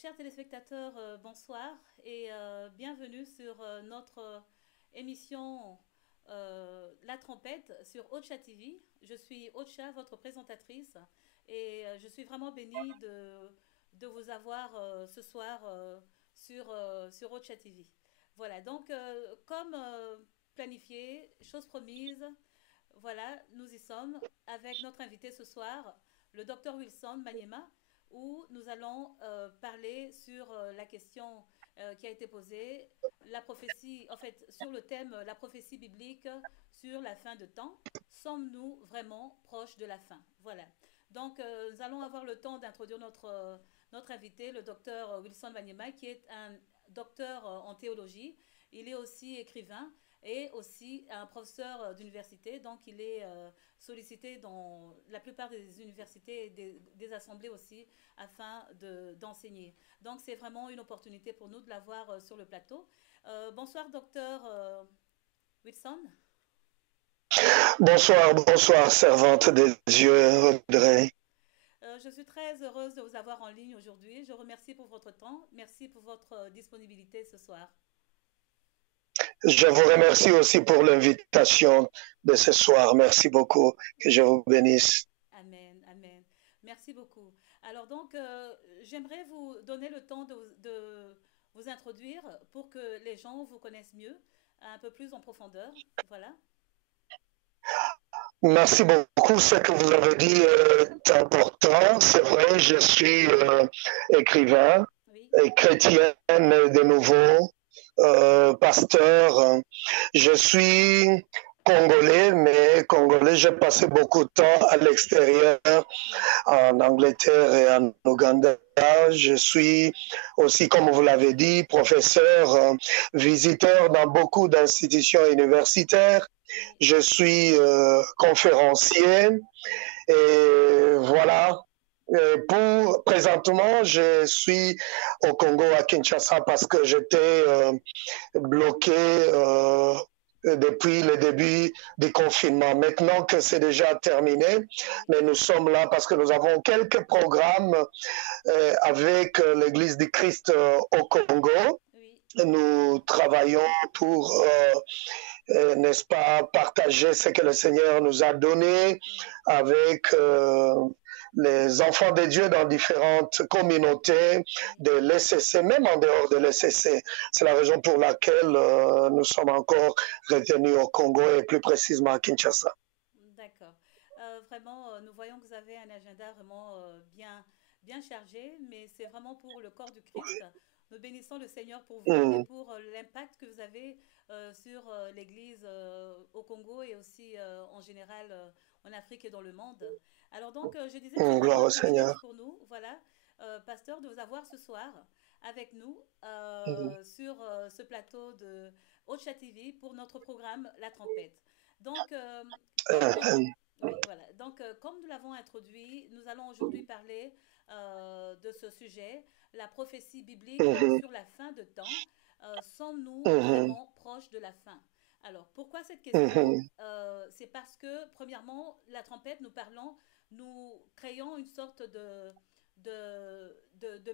Chers téléspectateurs, bonsoir et bienvenue sur notre émission La Trompette sur Ocha TV. Je suis Ocha, votre présentatrice, et je suis vraiment bénie de vous avoir ce soir sur Ocha TV. Voilà, donc comme planifié, chose promise, voilà, nous y sommes avec notre invité ce soir, le docteur Wilson Maniema, où nous allons parler sur la question qui a été posée, la prophétie, en fait, sur le thème la prophétie biblique sur la fin de temps. Sommes-nous vraiment proches de la fin? Voilà. Donc, nous allons avoir le temps d'introduire notre invité, le docteur Wilson Maniema, qui est un docteur en théologie. Il est aussi écrivain et aussi un professeur d'université. Donc, il est sollicité dans la plupart des universités et des assemblées aussi afin d'enseigner. Donc, c'est vraiment une opportunité pour nous de l'avoir sur le plateau. Bonsoir, docteur Wilson. Bonsoir, bonsoir, servante des dieux, Audrey. Je suis très heureuse de vous avoir en ligne aujourd'hui. Je vous remercie pour votre temps. Merci pour votre disponibilité ce soir. Je vous remercie aussi pour l'invitation de ce soir. Merci beaucoup. Que je vous bénisse. Amen, amen. Merci beaucoup. Alors donc, j'aimerais vous donner le temps de vous introduire pour que les gens vous connaissent mieux, un peu plus en profondeur. Voilà. Merci beaucoup. Ce que vous avez dit est important. C'est vrai, je suis écrivain Oui. et chrétien de nouveau, pasteur. Je suis congolais, mais congolais, j'ai passé beaucoup de temps à l'extérieur, en Angleterre et en Ouganda. Je suis aussi, comme vous l'avez dit, professeur, visiteur dans beaucoup d'institutions universitaires. Je suis conférencier et voilà. Pour présentement, je suis au Congo à Kinshasa parce que j'étais bloqué depuis le début du confinement. Maintenant que c'est déjà terminé, mais nous sommes là parce que nous avons quelques programmes avec l'Église du Christ au Congo. Oui. Nous travaillons pour n'est-ce pas, partager ce que le Seigneur nous a donné avec les enfants de Dieu dans différentes communautés de l'ECC, même en dehors de l'ECC. C'est la raison pour laquelle nous sommes encore retenus au Congo et plus précisément à Kinshasa. D'accord. Vraiment, nous voyons que vous avez un agenda vraiment bien chargé, mais c'est vraiment pour le corps du Christ. Nous bénissons le Seigneur pour vous et pour l'impact que vous avez sur l'Église au Congo et aussi en général en Afrique et dans le monde. Alors donc, je disais que c'est vraiment Gloire un au privilège Seigneur. pour nous, voilà, pasteur, de vous avoir ce soir avec nous sur ce plateau de Ocha TV pour notre programme La Trompette. Donc, comme oui, voilà. Donc, comme nous l'avons introduit, nous allons aujourd'hui parler de ce sujet, la prophétie biblique sur la fin de temps. Sommes-nous vraiment proches de la fin? Alors, pourquoi cette question? C'est parce que, premièrement, la trompette, nous créons une sorte de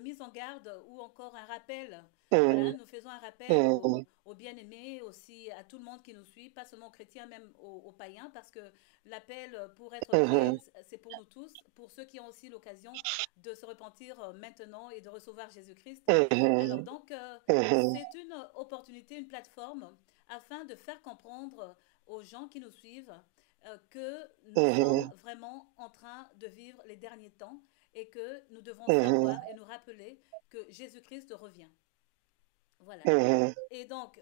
mise en garde ou encore un rappel. Voilà, nous faisons un rappel aux bien-aimés, aussi à tout le monde qui nous suit, pas seulement aux chrétiens, même aux païens, parce que l'appel pour être prêt, c'est pour nous tous, pour ceux qui ont aussi l'occasion de se repentir maintenant et de recevoir Jésus-Christ. Alors donc, c'est une opportunité, une plateforme afin de faire comprendre aux gens qui nous suivent que nous sommes vraiment en train de vivre les derniers temps et que nous devons savoir et nous rappeler que Jésus-Christ revient. Voilà. Et donc,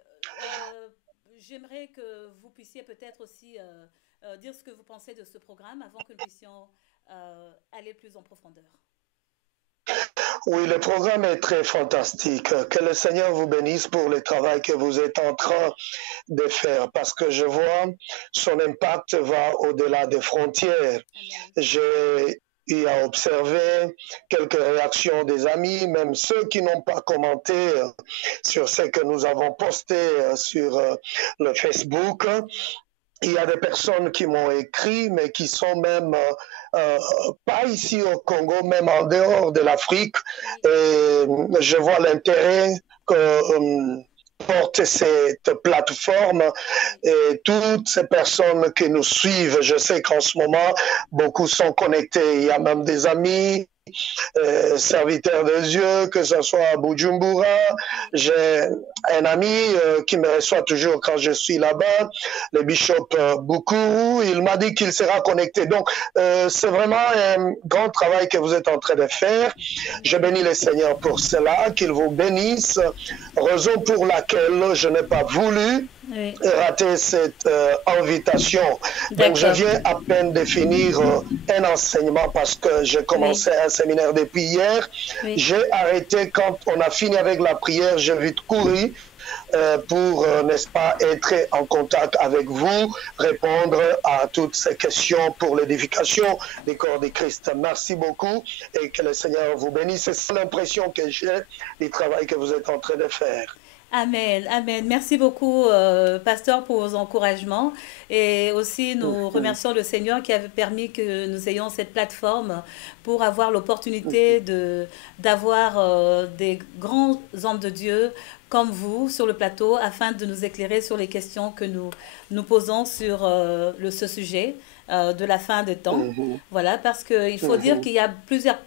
j'aimerais que vous puissiez peut-être aussi dire ce que vous pensez de ce programme avant que nous puissions aller plus en profondeur. Oui, le programme est très fantastique. Que le Seigneur vous bénisse pour le travail que vous êtes en train de faire parce que je vois son impact va au-delà des frontières. Amen. J'ai eu à observer quelques réactions des amis, même ceux qui n'ont pas commenté sur ce que nous avons posté sur le Facebook. il y a des personnes qui m'ont écrit, mais qui sont même pas ici au Congo, même en dehors de l'Afrique. Et je vois l'intérêt que porte cette plateforme et toutes ces personnes qui nous suivent. Je sais qu'en ce moment, beaucoup sont connectés. Il y a même des amis, serviteur de Dieu, que ce soit à Bujumbura. J'ai un ami qui me reçoit toujours quand je suis là-bas, le bishop Bukuru. Il m'a dit qu'il sera connecté. Donc, c'est vraiment un grand travail que vous êtes en train de faire. Je bénis le Seigneur pour cela, qu'il vous bénisse. Raison pour laquelle je n'ai pas voulu rater cette invitation. Donc, je viens à peine de finir un enseignement parce que j'ai commencé un séminaire depuis hier. J'ai arrêté quand on a fini avec la prière. J'ai vite couru pour, n'est-ce pas, être en contact avec vous, répondre à toutes ces questions pour l'édification du corps de Christ. Merci beaucoup et que le Seigneur vous bénisse. C'est l'impression que j'ai du travail que vous êtes en train de faire. Amen, amen. Merci beaucoup, pasteur, pour vos encouragements. Et aussi, nous remercions le Seigneur qui a permis que nous ayons cette plateforme pour avoir l'opportunité d'avoir des grands hommes de Dieu comme vous sur le plateau afin de nous éclairer sur les questions que nous posons sur ce sujet de la fin des temps. Voilà, parce qu'il faut dire qu'il y a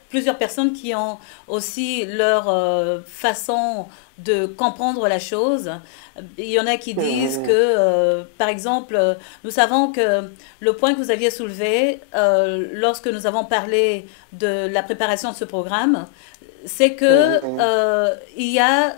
plusieurs personnes qui ont aussi leur façon de comprendre la chose. Il y en a qui disent que, par exemple, nous savons que le point que vous aviez soulevé lorsque nous avons parlé de la préparation de ce programme, c'est que il y a,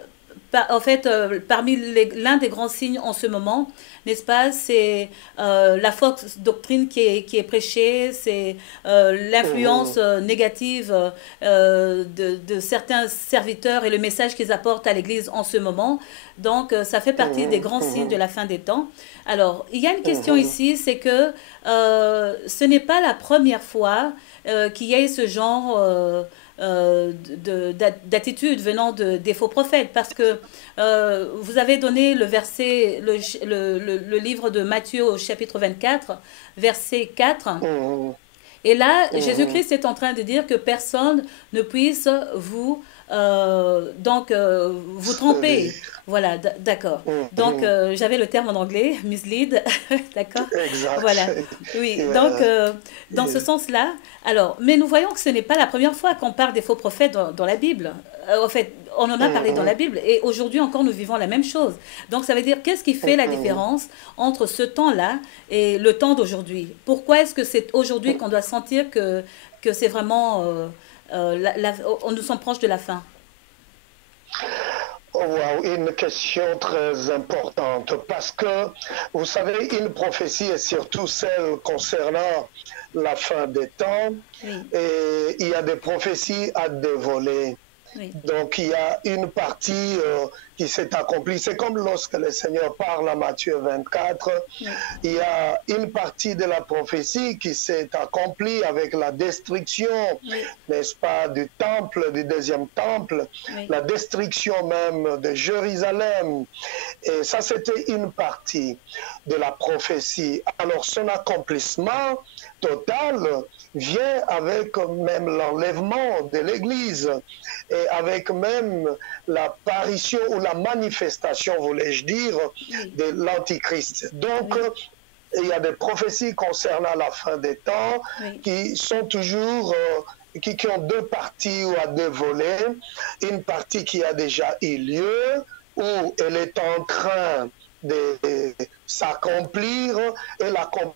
en fait, parmi l'un des grands signes en ce moment, n'est-ce pas, c'est la fausse doctrine qui est prêchée, c'est l'influence négative de certains serviteurs et le message qu'ils apportent à l'Église en ce moment. Donc, ça fait partie des grands signes de la fin des temps. Alors, il y a une question ici, c'est que ce n'est pas la première fois qu'il y ait ce genre d'attitude venant des faux prophètes, parce que vous avez donné le verset, le livre de Matthieu au chapitre 24, verset 4. Et là, Jésus-Christ est en train de dire que personne ne puisse vous vous tromper. Voilà, d'accord. Donc, j'avais le terme en anglais, mislead, d'accord. Voilà, oui. Donc, dans ce sens-là, alors, mais nous voyons que ce n'est pas la première fois qu'on parle des faux prophètes dans la Bible. En fait, on en a parlé dans la Bible et aujourd'hui encore, nous vivons la même chose. Donc, ça veut dire, qu'est-ce qui fait la différence entre ce temps-là et le temps d'aujourd'hui? Pourquoi est-ce que c'est aujourd'hui qu'on doit sentir que c'est vraiment... nous sommes proches de la fin? Oh, wow, une question très importante parce que, vous savez, une prophétie est surtout celle concernant la fin des temps et il y a des prophéties à dévoiler. Donc, il y a une partie qui s'est accomplie. C'est comme lorsque le Seigneur parle à Matthieu 24, il y a une partie de la prophétie qui s'est accomplie avec la destruction, n'est-ce pas, du temple, du deuxième temple, la destruction même de Jérusalem. Et ça, c'était une partie de la prophétie. Alors, son accomplissement total vient avec même l'enlèvement de l'Église et avec même l'apparition ou la manifestation, voulais-je dire, de l'Antichrist. Donc, il y a des prophéties concernant la fin des temps qui sont toujours... qui ont deux parties ou à deux volets. Une partie qui a déjà eu lieu, où elle est en train de s'accomplir, et l'accomplissement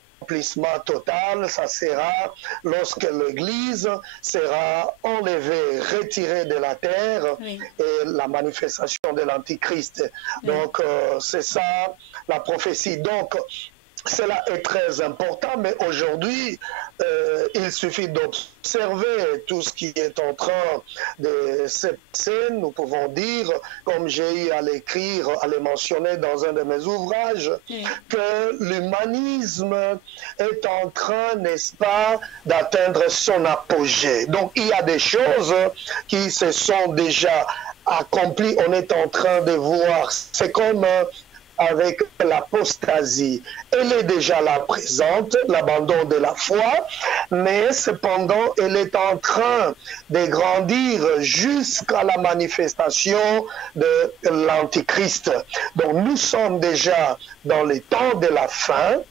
total, ça sera lorsque l'Église sera enlevée, retirée de la terre et la manifestation de l'Antichrist. Donc, c'est ça la prophétie. Donc, cela est très important, mais aujourd'hui, il suffit d'observer tout ce qui est en train de se passer. Nous pouvons dire, comme j'ai eu à l'écrire, à le mentionner dans un de mes ouvrages, que l'humanisme est en train, n'est-ce pas, d'atteindre son apogée. Donc, il y a des choses qui se sont déjà accomplies. On est en train de voir. C'est comme avec l'apostasie. Elle est déjà là présente, l'abandon de la foi, mais cependant, elle est en train de grandir jusqu'à la manifestation de l'Antichrist. Donc nous sommes déjà dans les temps de la fin,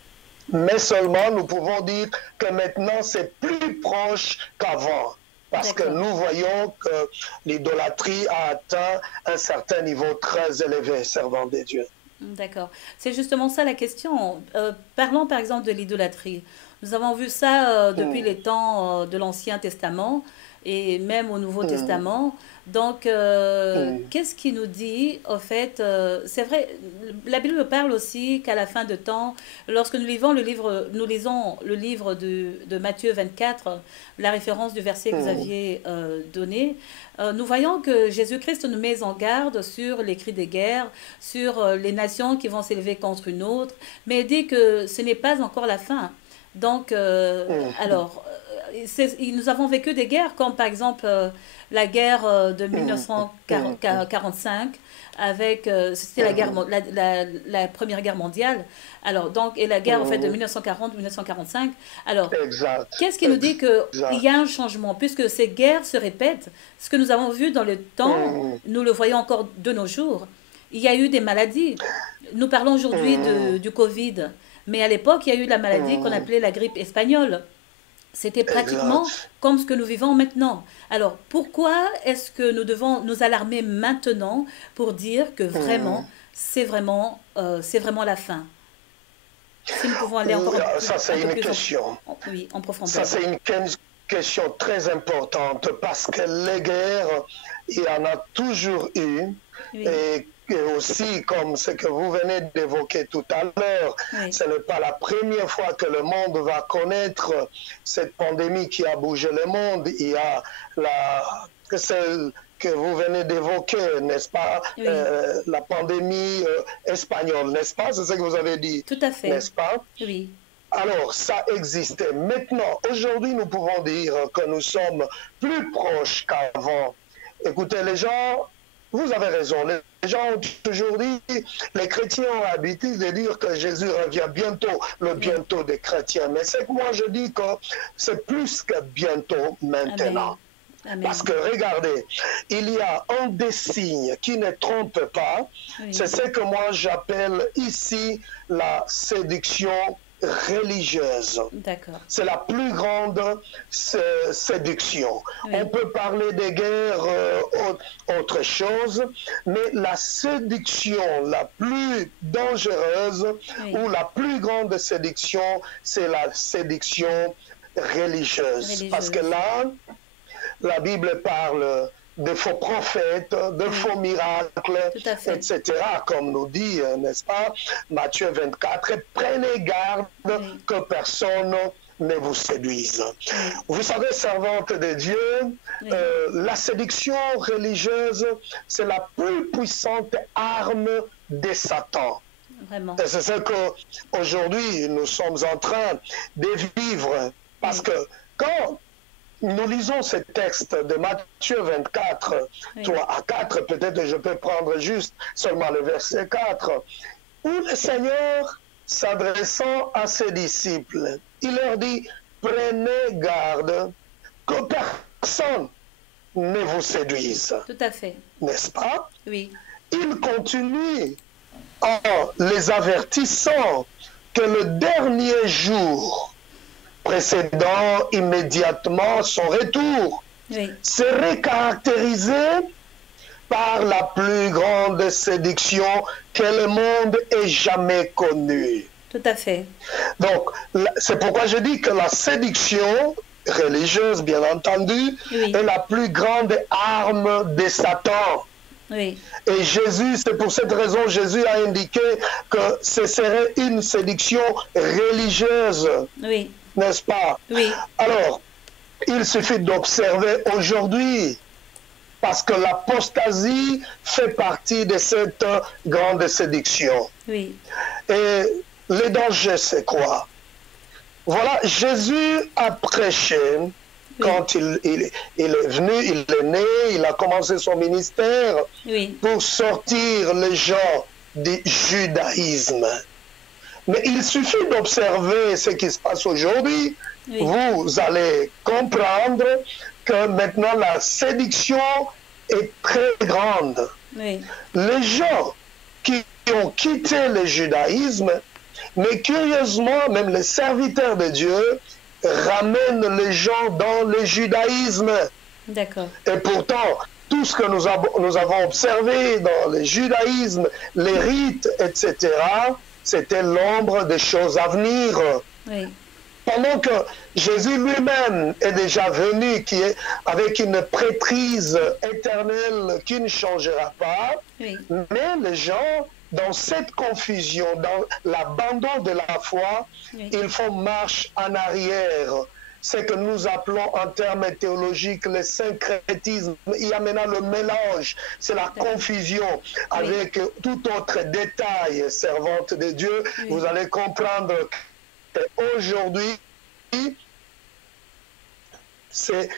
mais seulement nous pouvons dire que maintenant c'est plus proche qu'avant. Parce que nous voyons que l'idolâtrie a atteint un certain niveau très élevé, servant de Dieu. D'accord. C'est justement ça la question. Parlons par exemple de l'idolâtrie. Nous avons vu ça depuis les temps de l'Ancien Testament et même au Nouveau Testament. Donc, qu'est-ce qui nous dit, au fait, c'est vrai, la Bible parle aussi qu'à la fin de temps, lorsque nous lisons le livre de Matthieu 24, la référence du verset que vous aviez donné, nous voyons que Jésus-Christ nous met en garde sur les cris de guerre, sur les nations qui vont s'élever contre une autre, mais dit que ce n'est pas encore la fin. Donc, alors, nous avons vécu des guerres comme par exemple la guerre de 1945 avec c'était la première guerre mondiale. Alors donc et la guerre en fait de 1940-1945. Alors qu'est-ce qui nous dit que il y a un changement puisque ces guerres se répètent? Ce que nous avons vu dans le temps, nous le voyons encore de nos jours. Il y a eu des maladies. Nous parlons aujourd'hui du Covid, mais à l'époque il y a eu la maladie qu'on appelait la grippe espagnole. C'était pratiquement comme ce que nous vivons maintenant. Alors, pourquoi est-ce que nous devons nous alarmer maintenant pour dire que vraiment, c'est vraiment la fin? Si nous pouvons aller encore ça, c'est une question. En profondeur. Ça, c'est une question très importante parce que les guerres, il y en a toujours eu. Oui. Et aussi, comme ce que vous venez d'évoquer tout à l'heure, ce n'est pas la première fois que le monde va connaître cette pandémie qui a bougé le monde. Il y a celle que vous venez d'évoquer, n'est-ce pas? La pandémie espagnole, n'est-ce pas? C'est ce que vous avez dit. Tout à fait. N'est-ce pas? Oui. Alors, ça existait. Maintenant, aujourd'hui, nous pouvons dire que nous sommes plus proches qu'avant. Écoutez, les gens... Vous avez raison. Les gens ont toujours dit, les chrétiens ont l'habitude de dire que Jésus revient bientôt, le bientôt des chrétiens. Mais c'est que moi je dis que c'est plus que bientôt maintenant. Amen. Parce que regardez, il y a un des signes qui ne trompe pas, c'est ce que moi j'appelle ici la séduction religieuse. C'est la plus grande séduction. On peut parler des guerres, autre chose, mais la séduction la plus dangereuse ou la plus grande séduction, c'est la séduction religieuse. Parce que là, la Bible parle de faux prophètes, de faux miracles, etc., comme nous dit, n'est-ce pas, Matthieu 24, et prenez garde que personne ne vous séduise. Vous savez, servante de Dieu, la séduction religieuse, c'est la plus puissante arme de Satan. Et c'est ce qu'aujourd'hui nous sommes en train de vivre, parce que quand nous lisons ce texte de Matthieu 24, 3 à 4, peut-être je peux prendre juste seulement le verset 4, où le Seigneur, s'adressant à ses disciples, il leur dit, prenez garde que personne ne vous séduise. Tout à fait. N'est-ce pas? Oui. Il continue en les avertissant que le dernier jour précédant immédiatement son retour, serait caractérisé par la plus grande séduction que le monde ait jamais connue. Tout à fait. Donc, c'est pourquoi je dis que la séduction religieuse, bien entendu, est la plus grande arme de Satan. Et Jésus, c'est pour cette raison, Jésus a indiqué que ce serait une séduction religieuse. N'est-ce pas? Alors, il suffit d'observer aujourd'hui, parce que l'apostasie fait partie de cette grande séduction. Et le danger, c'est quoi? Voilà, Jésus a prêché quand il est venu, il est né, il a commencé son ministère pour sortir les gens du judaïsme. Mais il suffit d'observer ce qui se passe aujourd'hui. Oui. Vous allez comprendre que maintenant la séduction est très grande. Oui. Les gens qui ont quitté le judaïsme, mais curieusement, même les serviteurs de Dieu ramènent les gens dans le judaïsme. D'accord. Et pourtant, tout ce que nous avons observé dans le judaïsme, les rites, etc., c'était l'ombre des choses à venir. Oui. Pendant que Jésus lui-même est déjà venu, qui est avec une prêtrise éternelle qui ne changera pas, oui. Mais les gens, dans cette confusion, dans l'abandon de la foi, oui. ils font marche en arrière. C'est que nous appelons en termes théologiques le syncrétisme. Il y a maintenant le mélange, c'est la confusion avec tout autre détail. Servante de Dieu, vous allez comprendre qu'aujourd'hui, c'est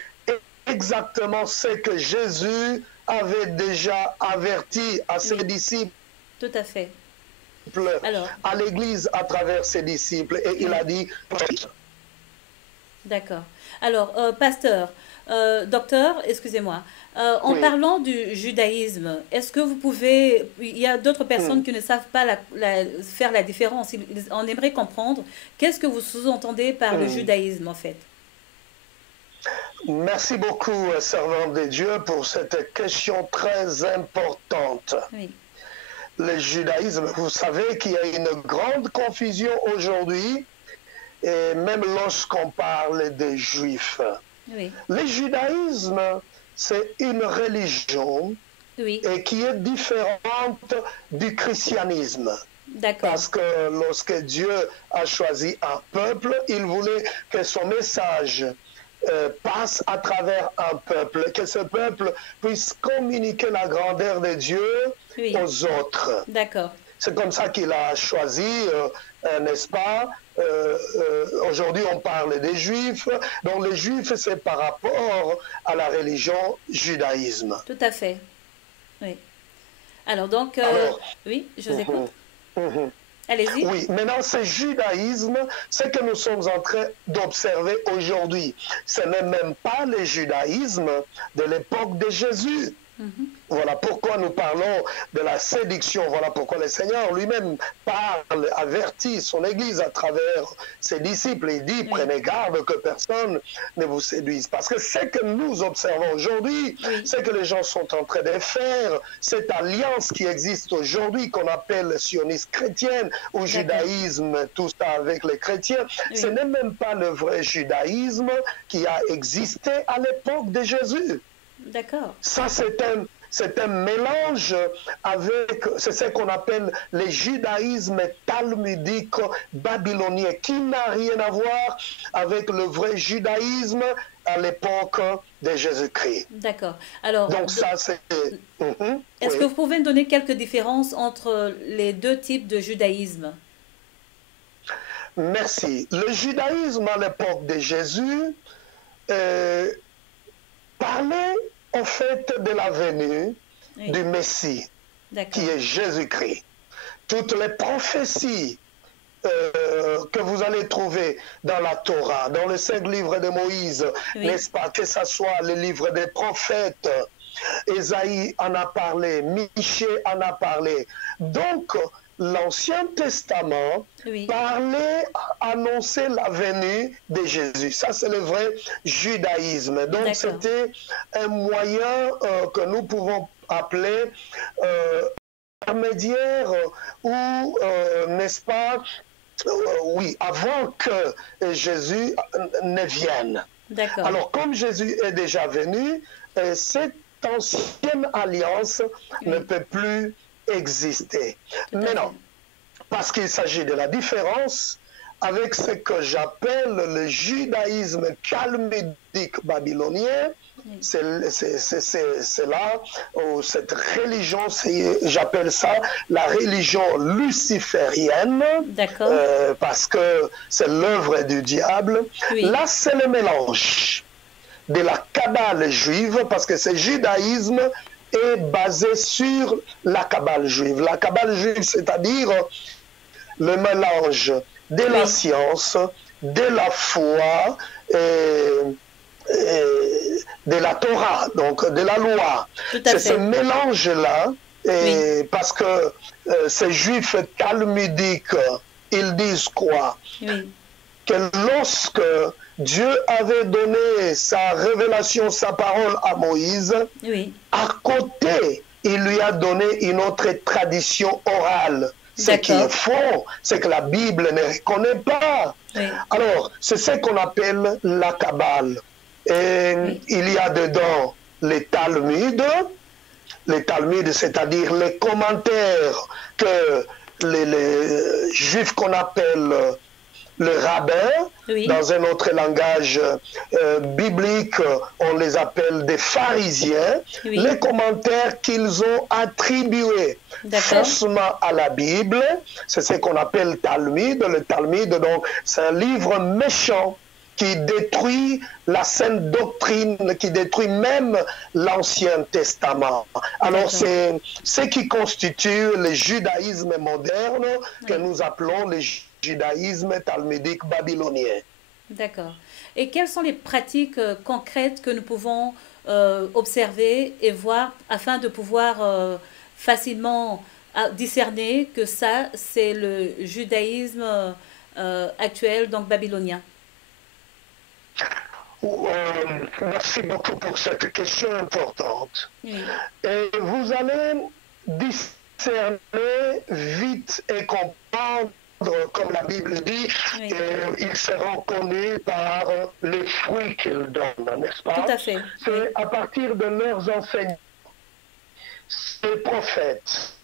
exactement ce que Jésus avait déjà averti à ses disciples. Tout à fait. Alors, à l'Église à travers ses disciples. Et il a dit... D'accord. Alors, pasteur, docteur, excusez-moi, en parlant du judaïsme, est-ce que vous pouvez... Il y a d'autres personnes qui ne savent pas faire la différence. On aimerait comprendre. Qu'est-ce que vous sous-entendez par le judaïsme, en fait? Merci beaucoup, servante de Dieu, pour cette question très importante. Oui. Le judaïsme, vous savez qu'il y a une grande confusion aujourd'hui, et même lorsqu'on parle des juifs. Oui. Le judaïsme, c'est une religion et qui est différente du christianisme. D'accord. Parce que lorsque Dieu a choisi un peuple, il voulait que son message passe à travers un peuple, que ce peuple puisse communiquer la grandeur de Dieu aux autres. D'accord. C'est comme ça qu'il a choisi, n'est-ce pas? Aujourd'hui, on parle des Juifs. Donc, les Juifs, c'est par rapport à la religion judaïsme. Tout à fait. Oui. Alors, donc, oui, je vous écoute. Allez-y. Oui, maintenant, ce judaïsme, c'est que nous sommes en train d'observer aujourd'hui. Ce n'est même pas le judaïsme de l'époque de Jésus. Voilà pourquoi nous parlons de la séduction. Voilà pourquoi le Seigneur lui-même parle, avertit son Église à travers ses disciples. Il dit, prenez garde que personne ne vous séduise. Parce que ce que nous observons aujourd'hui, c'est que les gens sont en train de faire cette alliance qui existe aujourd'hui, qu'on appelle sionisme chrétienne, ou judaïsme, tout ça avec les chrétiens. Ce n'est même pas le vrai judaïsme qui a existé à l'époque de Jésus. D'accord. Ça, c'est un mélange avec, c'est ce qu'on appelle le judaïsme talmudique babylonien, qui n'a rien à voir avec le vrai judaïsme à l'époque de Jésus-Christ. D'accord. Alors, donc ça, c'est... Est-ce que vous pouvez me donner quelques différences entre les deux types de judaïsme? Merci. Le judaïsme à l'époque de Jésus parlait en fait de la venue du Messie, qui est Jésus-Christ. Toutes les prophéties que vous allez trouver dans la Torah, dans les 5 livres de Moïse, n'est-ce pas, que ce soit les livres des prophètes, Ésaïe en a parlé, Michée en a parlé. Donc, l'Ancien Testament parlait, annonçait la venue de Jésus. Ça, c'est le vrai judaïsme. Donc, c'était un moyen que nous pouvons appeler intermédiaire ou, n'est-ce pas, oui, avant que Jésus ne vienne. Alors, comme Jésus est déjà venu, cette ancienne alliance ne peut plus exister. Mais non, parce qu'il s'agit de la différence avec ce que j'appelle le judaïsme talmudique babylonien. C'est là où cette religion, j'appelle ça la religion luciférienne, parce que c'est l'œuvre du diable. Là, c'est le mélange de la Kabbale juive, parce que ce judaïsme est basée sur la Kabbale juive. La Kabbale juive, c'est-à-dire le mélange de la Oui, science, de la foi et de la Torah, donc de la loi. tout à C'est ce fait. mélange-là, Oui, parce que ces juifs talmudiques, ils disent quoi? oui, Que lorsque Dieu avait donné sa révélation, sa parole à Moïse, oui, à côté, il lui a donné une autre tradition orale. Ce qui est d'accord. faux, c'est que la Bible ne reconnaît pas. Oui, Alors, c'est ce qu'on appelle la Kabbale. Et oui, il y a dedans les Talmuds, c'est-à-dire les commentaires que les juifs qu'on appelle le rabbin, oui, dans un autre langage biblique, on les appelle des pharisiens, oui, les commentaires qu'ils ont attribués d'accord. faussement à la Bible, c'est ce qu'on appelle Talmud. Le Talmud, donc, c'est un livre méchant qui détruit la sainte doctrine, qui détruit même l'Ancien Testament. Alors D'accord. c'est ce qui constitue le judaïsme moderne que Oui, nous appelons le judaïsme talmudique babylonien. d'accord. Et quelles sont les pratiques concrètes que nous pouvons observer et voir afin de pouvoir facilement discerner que ça, c'est le judaïsme actuel, donc babylonien? Merci beaucoup pour cette question importante. Oui, Et vous allez discerner vite et comprendre, comme la Bible dit, oui, ils seront connus par les fruits qu'ils donnent, n'est-ce tout pas? à fait. Oui, C'est à partir de leurs enseignements. Ces prophètes,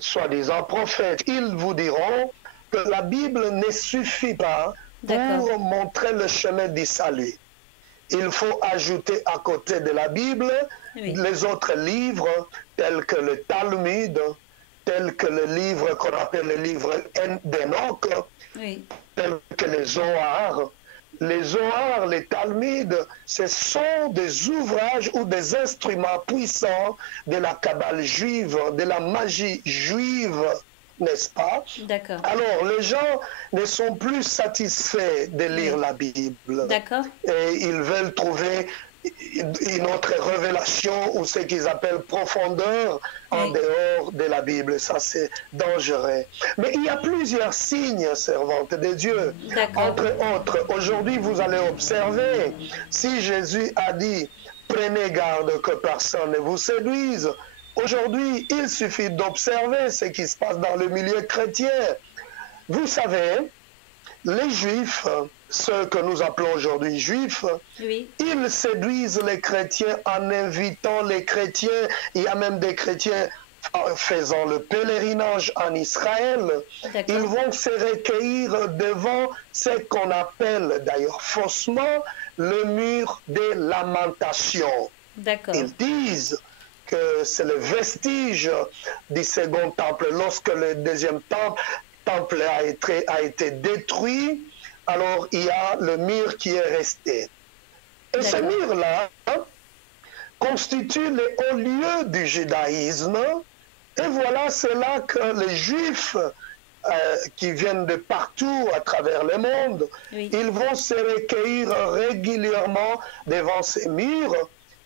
soi-disant prophètes, ils vous diront que la Bible ne suffit pas d'accord. pour montrer le chemin du salut. Il faut ajouter à côté de la Bible Oui, les autres livres tels que le Talmud, tels que le livre qu'on appelle le livre d'Enoch, oui, tels que les Zohar. Les Zohar, les Talmuds, ce sont des ouvrages ou des instruments puissants de la Kabbale juive, de la magie juive, n'est-ce pas? d'accord. Alors, les gens ne sont plus satisfaits de lire Oui, la Bible d'accord. et ils veulent trouver une autre révélation ou ce qu'ils appellent profondeur en Oui, dehors de la Bible. Ça, c'est dangereux. Mais il y a plusieurs signes, servantes de Dieu. d'accord. Entre autres, aujourd'hui, vous allez observer, si Jésus a dit, prenez garde que personne ne vous séduise, aujourd'hui, il suffit d'observer ce qui se passe dans le milieu chrétien. Vous savez, les Juifs, ceux que nous appelons aujourd'hui Juifs, Oui, ils séduisent les chrétiens en invitant les chrétiens. Il y a même des chrétiens faisant le pèlerinage en Israël. Ils d'accord. vont se recueillir devant ce qu'on appelle d'ailleurs faussement le mur des lamentations. D'accord. Ils disent que c'est le vestige du second temple. Lorsque le deuxième temple a été détruit, alors il y a le mur qui est resté. Et ce D'accord. mur-là constitue le haut lieu du judaïsme. Et voilà, c'est là que les Juifs qui viennent de partout à travers le monde, Oui. ils vont se recueillir régulièrement devant ces murs.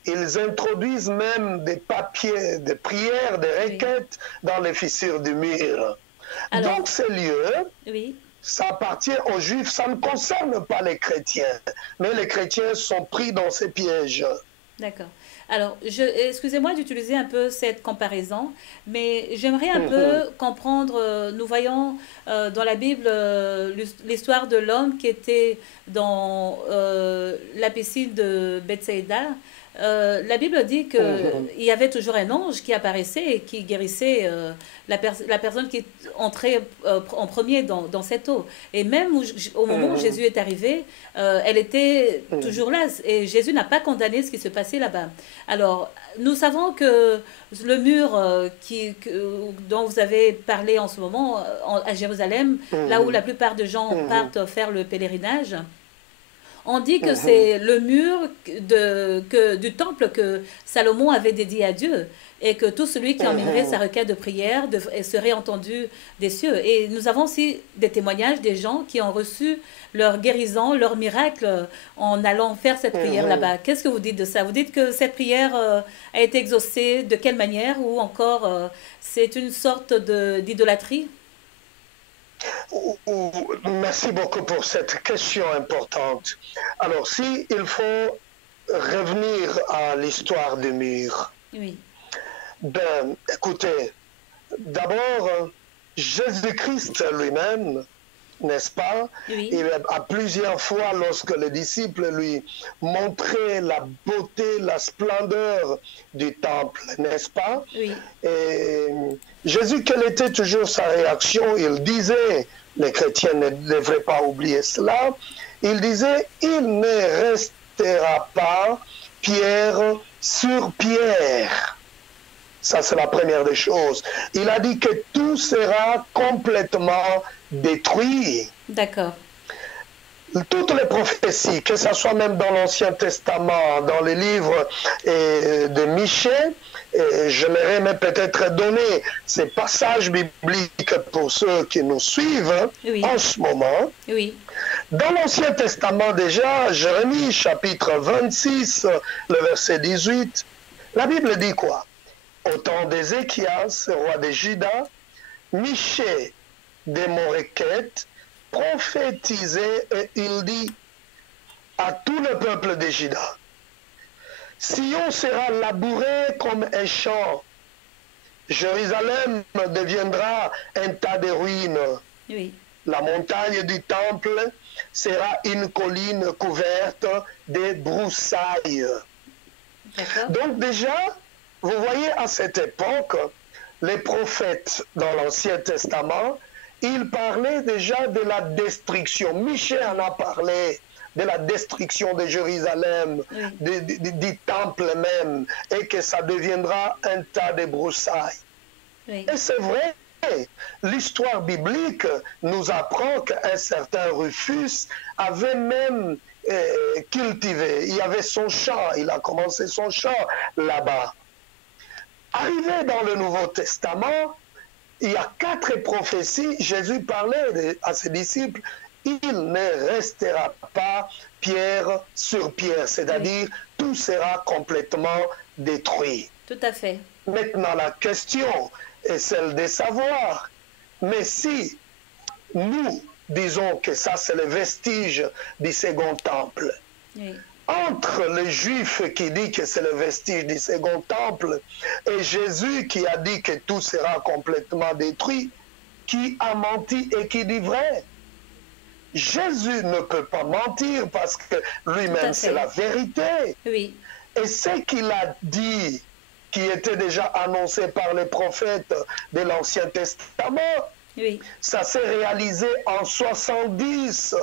Ils introduisent même des papiers de prière, des Oui. requêtes dans les fissures du mur. Alors, Donc ces lieux, oui. ça appartient aux Juifs, ça ne concerne pas les chrétiens, mais les chrétiens sont pris dans ces pièges. D'accord. Alors, excusez-moi d'utiliser un peu cette comparaison, mais j'aimerais un Mhm, peu comprendre, nous voyons dans la Bible l'histoire de l'homme qui était dans la piscine de Bethsaïda. La Bible dit mhm, qu'il y avait toujours un ange qui apparaissait et qui guérissait la personne qui entrait en premier dans cette eau. Et même au moment où mhm, Jésus est arrivé, elle était mhm, toujours là. Et Jésus n'a pas condamné ce qui se passait là-bas. Alors, nous savons que le mur dont vous avez parlé en ce moment à Jérusalem, là où mhm, la plupart des gens mhm, partent faire le pèlerinage, On dit que c'est le mur du temple que Salomon avait dédié à Dieu et que tout celui qui emmènerait sa requête de prière serait entendu des cieux. Et nous avons aussi des témoignages des gens qui ont reçu leur guérison, leur miracle en allant faire cette prière là-bas. Qu'est-ce que vous dites de ça? Vous dites que cette prière a été exaucée de quelle manière ou encore c'est une sorte d'idolâtrie? Merci beaucoup pour cette question importante. Alors, si il faut revenir à l'histoire du mur, Oui, ben, écoutez, d'abord, Jésus-Christ lui-même, n'est-ce pas? oui, Il a plusieurs fois, lorsque les disciples lui montraient la beauté, la splendeur du temple, n'est-ce pas? oui, Et Jésus, quelle était toujours sa réaction? Il disait, les chrétiens ne devraient pas oublier cela, il disait, il ne restera pas pierre sur pierre. Ça, c'est la première des choses. Il a dit que tout sera complètement détruit. d'accord. Toutes les prophéties, que ce soit même dans l'Ancien Testament, dans les livres de Michée, j'aimerais même peut-être donner ces passages bibliques pour ceux qui nous suivent Oui, en ce moment. oui, Dans l'Ancien Testament déjà, Jérémie chapitre 26, le verset 18, la Bible dit quoi? Au temps d'Ézéchias, roi de Juda, Michée de Moréquette prophétisait et il dit à tout le peuple de Juda, Sion sera labouré comme un champ, Jérusalem deviendra un tas de ruines, oui, la montagne du temple sera une colline couverte de broussailles. d'accord. Donc déjà, vous voyez à cette époque, les prophètes dans l'Ancien Testament, ils parlaient déjà de la destruction. Michée en a parlé de la destruction de Jérusalem, Oui, du temple même, et que ça deviendra un tas de broussailles. oui, Et c'est vrai, l'histoire biblique nous apprend qu'un certain Rufus avait même cultivé, il avait son champ, il a commencé son champ là-bas. Arrivé dans le Nouveau Testament, il y a 4 prophéties, Jésus parlait à ses disciples, il ne restera pas pierre sur pierre, c'est-à-dire tout sera complètement détruit. tout à fait. Maintenant, la question est celle de savoir, mais si nous disons que ça c'est le vestige du second temple, Oui, entre les Juifs qui disent que c'est le vestige du second temple et Jésus qui a dit que tout sera complètement détruit, qui a menti et qui dit vrai? Jésus ne peut pas mentir parce que tout lui-même à c'est fait. la vérité. Oui, Et ce qu'il a dit, qui était déjà annoncé par les prophètes de l'Ancien Testament, oui, ça s'est réalisé en 70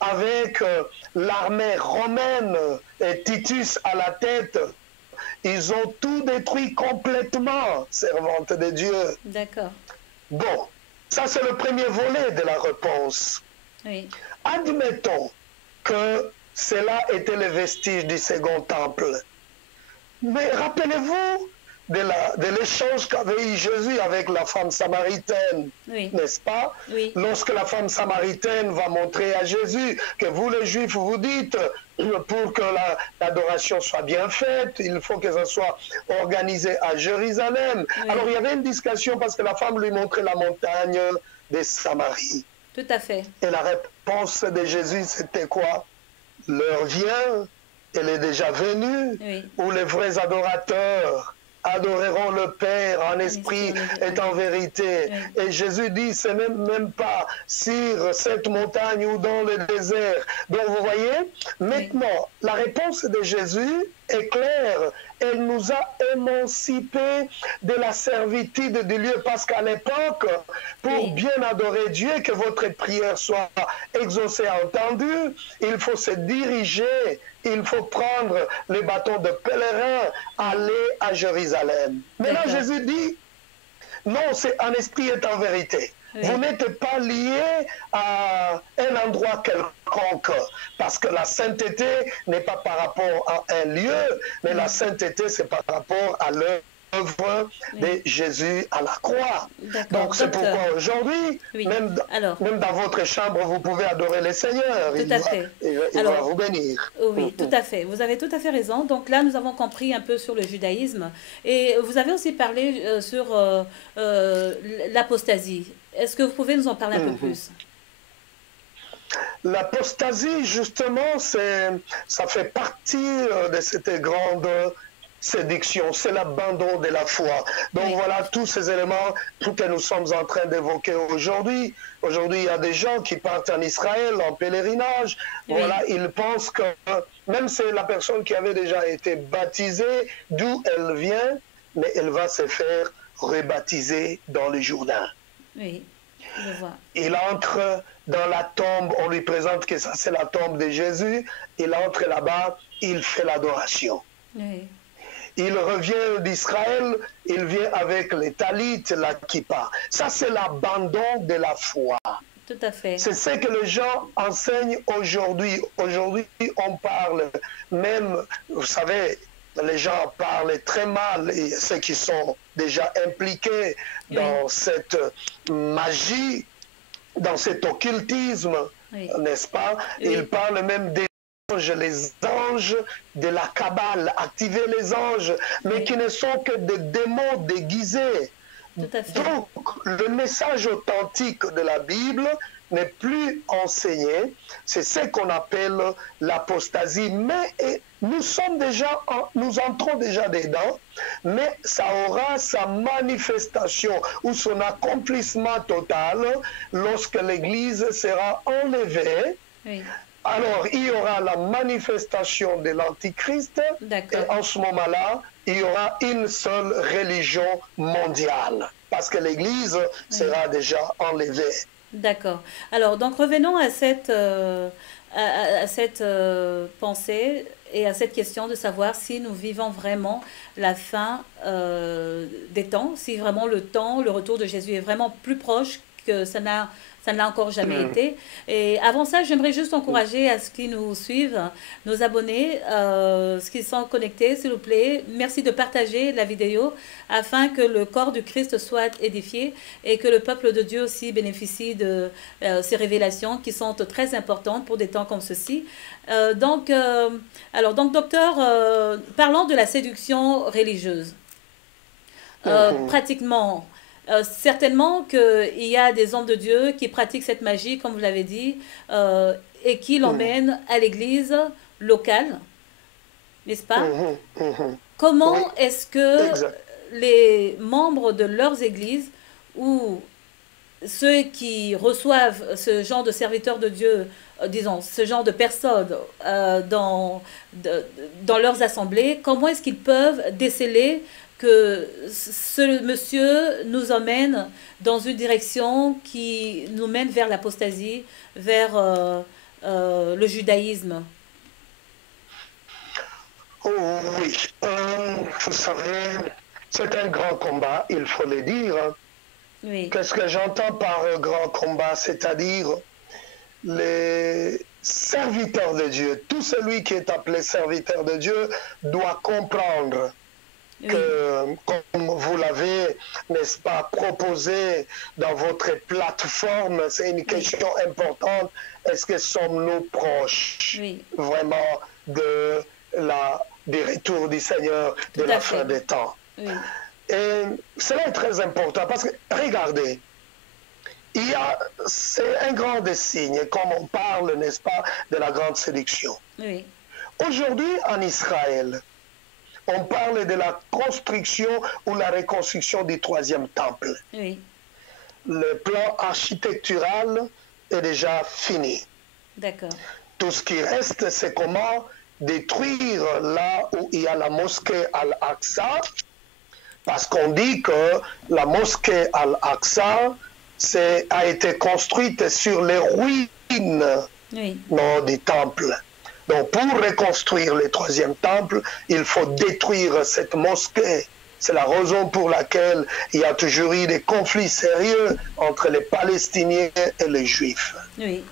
avec l'armée romaine et Titus à la tête. Ils ont tout détruit complètement, servante de Dieu. d'accord. Bon, ça c'est le premier volet de la réponse. Oui, Admettons que cela était le vestige du second temple. Mais rappelez-vous de l'échange qu'avait eu Jésus avec la femme samaritaine, oui, n'est-ce pas? oui, Lorsque la femme samaritaine va montrer à Jésus que vous les Juifs, vous dites, pour que l'adoration soit bien faite, il faut que ça soit organisé à Jérusalem. oui, Alors il y avait une discussion parce que la femme lui montrait la montagne de Samarie. tout à fait. Et la réponse de Jésus, c'était quoi? L'heure vient, elle est déjà venue, Oui, où les vrais adorateurs adoreront le Père en esprit et en vérité. Oui, Et Jésus dit, c'est même pas sur cette montagne ou dans le désert. Donc vous voyez, maintenant, la réponse de Jésus est claire. Elle nous a émancipés de la servitude du lieu. Parce qu'à l'époque, pour oui, bien adorer Dieu, que votre prière soit exaucée, entendue, il faut se diriger, il faut prendre le bâton de pèlerin, aller à Jérusalem. Maintenant, d'accord. Jésus dit, Non, c'est en esprit et en vérité. Oui. Vous n'êtes pas lié à un endroit quelconque, parce que la sainteté n'est pas par rapport à un lieu, mais la sainteté, c'est par rapport à l'œuvre de Jésus à la croix. Donc c'est pourquoi aujourd'hui, même dans votre chambre, vous pouvez adorer le Seigneur. Tout à fait. Il va vous bénir. Oui, tout à fait. Vous avez tout à fait raison. Donc là, nous avons compris un peu sur le judaïsme. Et vous avez aussi parlé sur l'apostasie. Est-ce que vous pouvez nous en parler un peu plus? L'apostasie, justement, ça fait partie de cette grande séduction, c'est l'abandon de la foi. Donc voilà tous ces éléments que nous sommes en train d'évoquer aujourd'hui. Aujourd'hui, il y a des gens qui partent en Israël en pèlerinage. Voilà, ils pensent que même c'est la personne qui avait déjà été baptisée, d'où elle vient, mais elle va se faire rebaptiser dans le Jourdain. Oui, je vois. Il entre dans la tombe, on lui présente que ça c'est la tombe de Jésus, il entre là-bas, il fait l'adoration. Oui. Il revient d'Israël, il vient avec les talit, la kippa. Ça, c'est l'abandon de la foi. Tout à fait. C'est ce que les gens enseignent aujourd'hui. Aujourd'hui, on parle même, vous savez, les gens parlent très mal, et ceux qui sont déjà impliqués dans cette magie, dans cet occultisme, n'est-ce pas? Ils parlent même des les anges de la Kabbale, activer les anges, mais qui ne sont que des démons déguisés. Donc, le message authentique de la Bible n'est plus enseigné. C'est ce qu'on appelle l'apostasie. Mais nous entrons déjà dedans, mais ça aura sa manifestation ou son accomplissement total lorsque l'Église sera enlevée. Oui. Alors, il y aura la manifestation de l'Antichrist et en ce moment-là, il y aura une seule religion mondiale parce que l'Église sera déjà enlevée. D'accord. Alors, donc revenons à cette pensée et à cette question de savoir si nous vivons vraiment la fin des temps, si vraiment le retour de Jésus est vraiment plus proche que ça ne l'a encore jamais été. Et avant ça, j'aimerais juste encourager à ceux qui nous suivent, nos abonnés, ceux qui sont connectés, s'il vous plaît. Merci de partager la vidéo afin que le corps du Christ soit édifié et que le peuple de Dieu aussi bénéficie de ces révélations qui sont très importantes pour des temps comme ceci. Donc, docteur, parlons de la séduction religieuse. Pratiquement... certainement qu'il y a des hommes de Dieu qui pratiquent cette magie, comme vous l'avez dit, et qui l'emmènent à l'église locale, n'est-ce pas? Comment est-ce que les membres de leurs églises ou ceux qui reçoivent ce genre de serviteurs de Dieu, disons, ce genre de personnes dans leurs assemblées, comment est-ce qu'ils peuvent déceler que ce monsieur nous emmène dans une direction qui nous mène vers l'apostasie, vers le judaïsme? Oh, oui, vous savez, c'est un grand combat, il faut le dire. Oui. Qu'est-ce que j'entends par grand combat? C'est-à-dire les serviteurs de Dieu, tout celui qui est appelé serviteur de Dieu doit comprendre que, comme vous l'avez, n'est-ce pas, proposé dans votre plateforme, c'est une question importante. Est-ce que sommes-nous proches vraiment du retour du Seigneur, de la fin des temps? Et cela est très important parce que, regardez, c'est un grand signe, comme on parle, n'est-ce pas, de la grande séduction. Aujourd'hui, en Israël, on parle de la construction ou la reconstruction du troisième temple. Le plan architectural est déjà fini. D'accord. Tout ce qui reste, c'est comment détruire là où il y a la mosquée Al-Aqsa, parce qu'on dit que la mosquée Al-Aqsa a été construite sur les ruines du temple. Donc, pour reconstruire le troisième temple, il faut détruire cette mosquée C'est la raison pour laquelle il y a toujours eu des conflits sérieux entre les Palestiniens et les Juifs. Oui.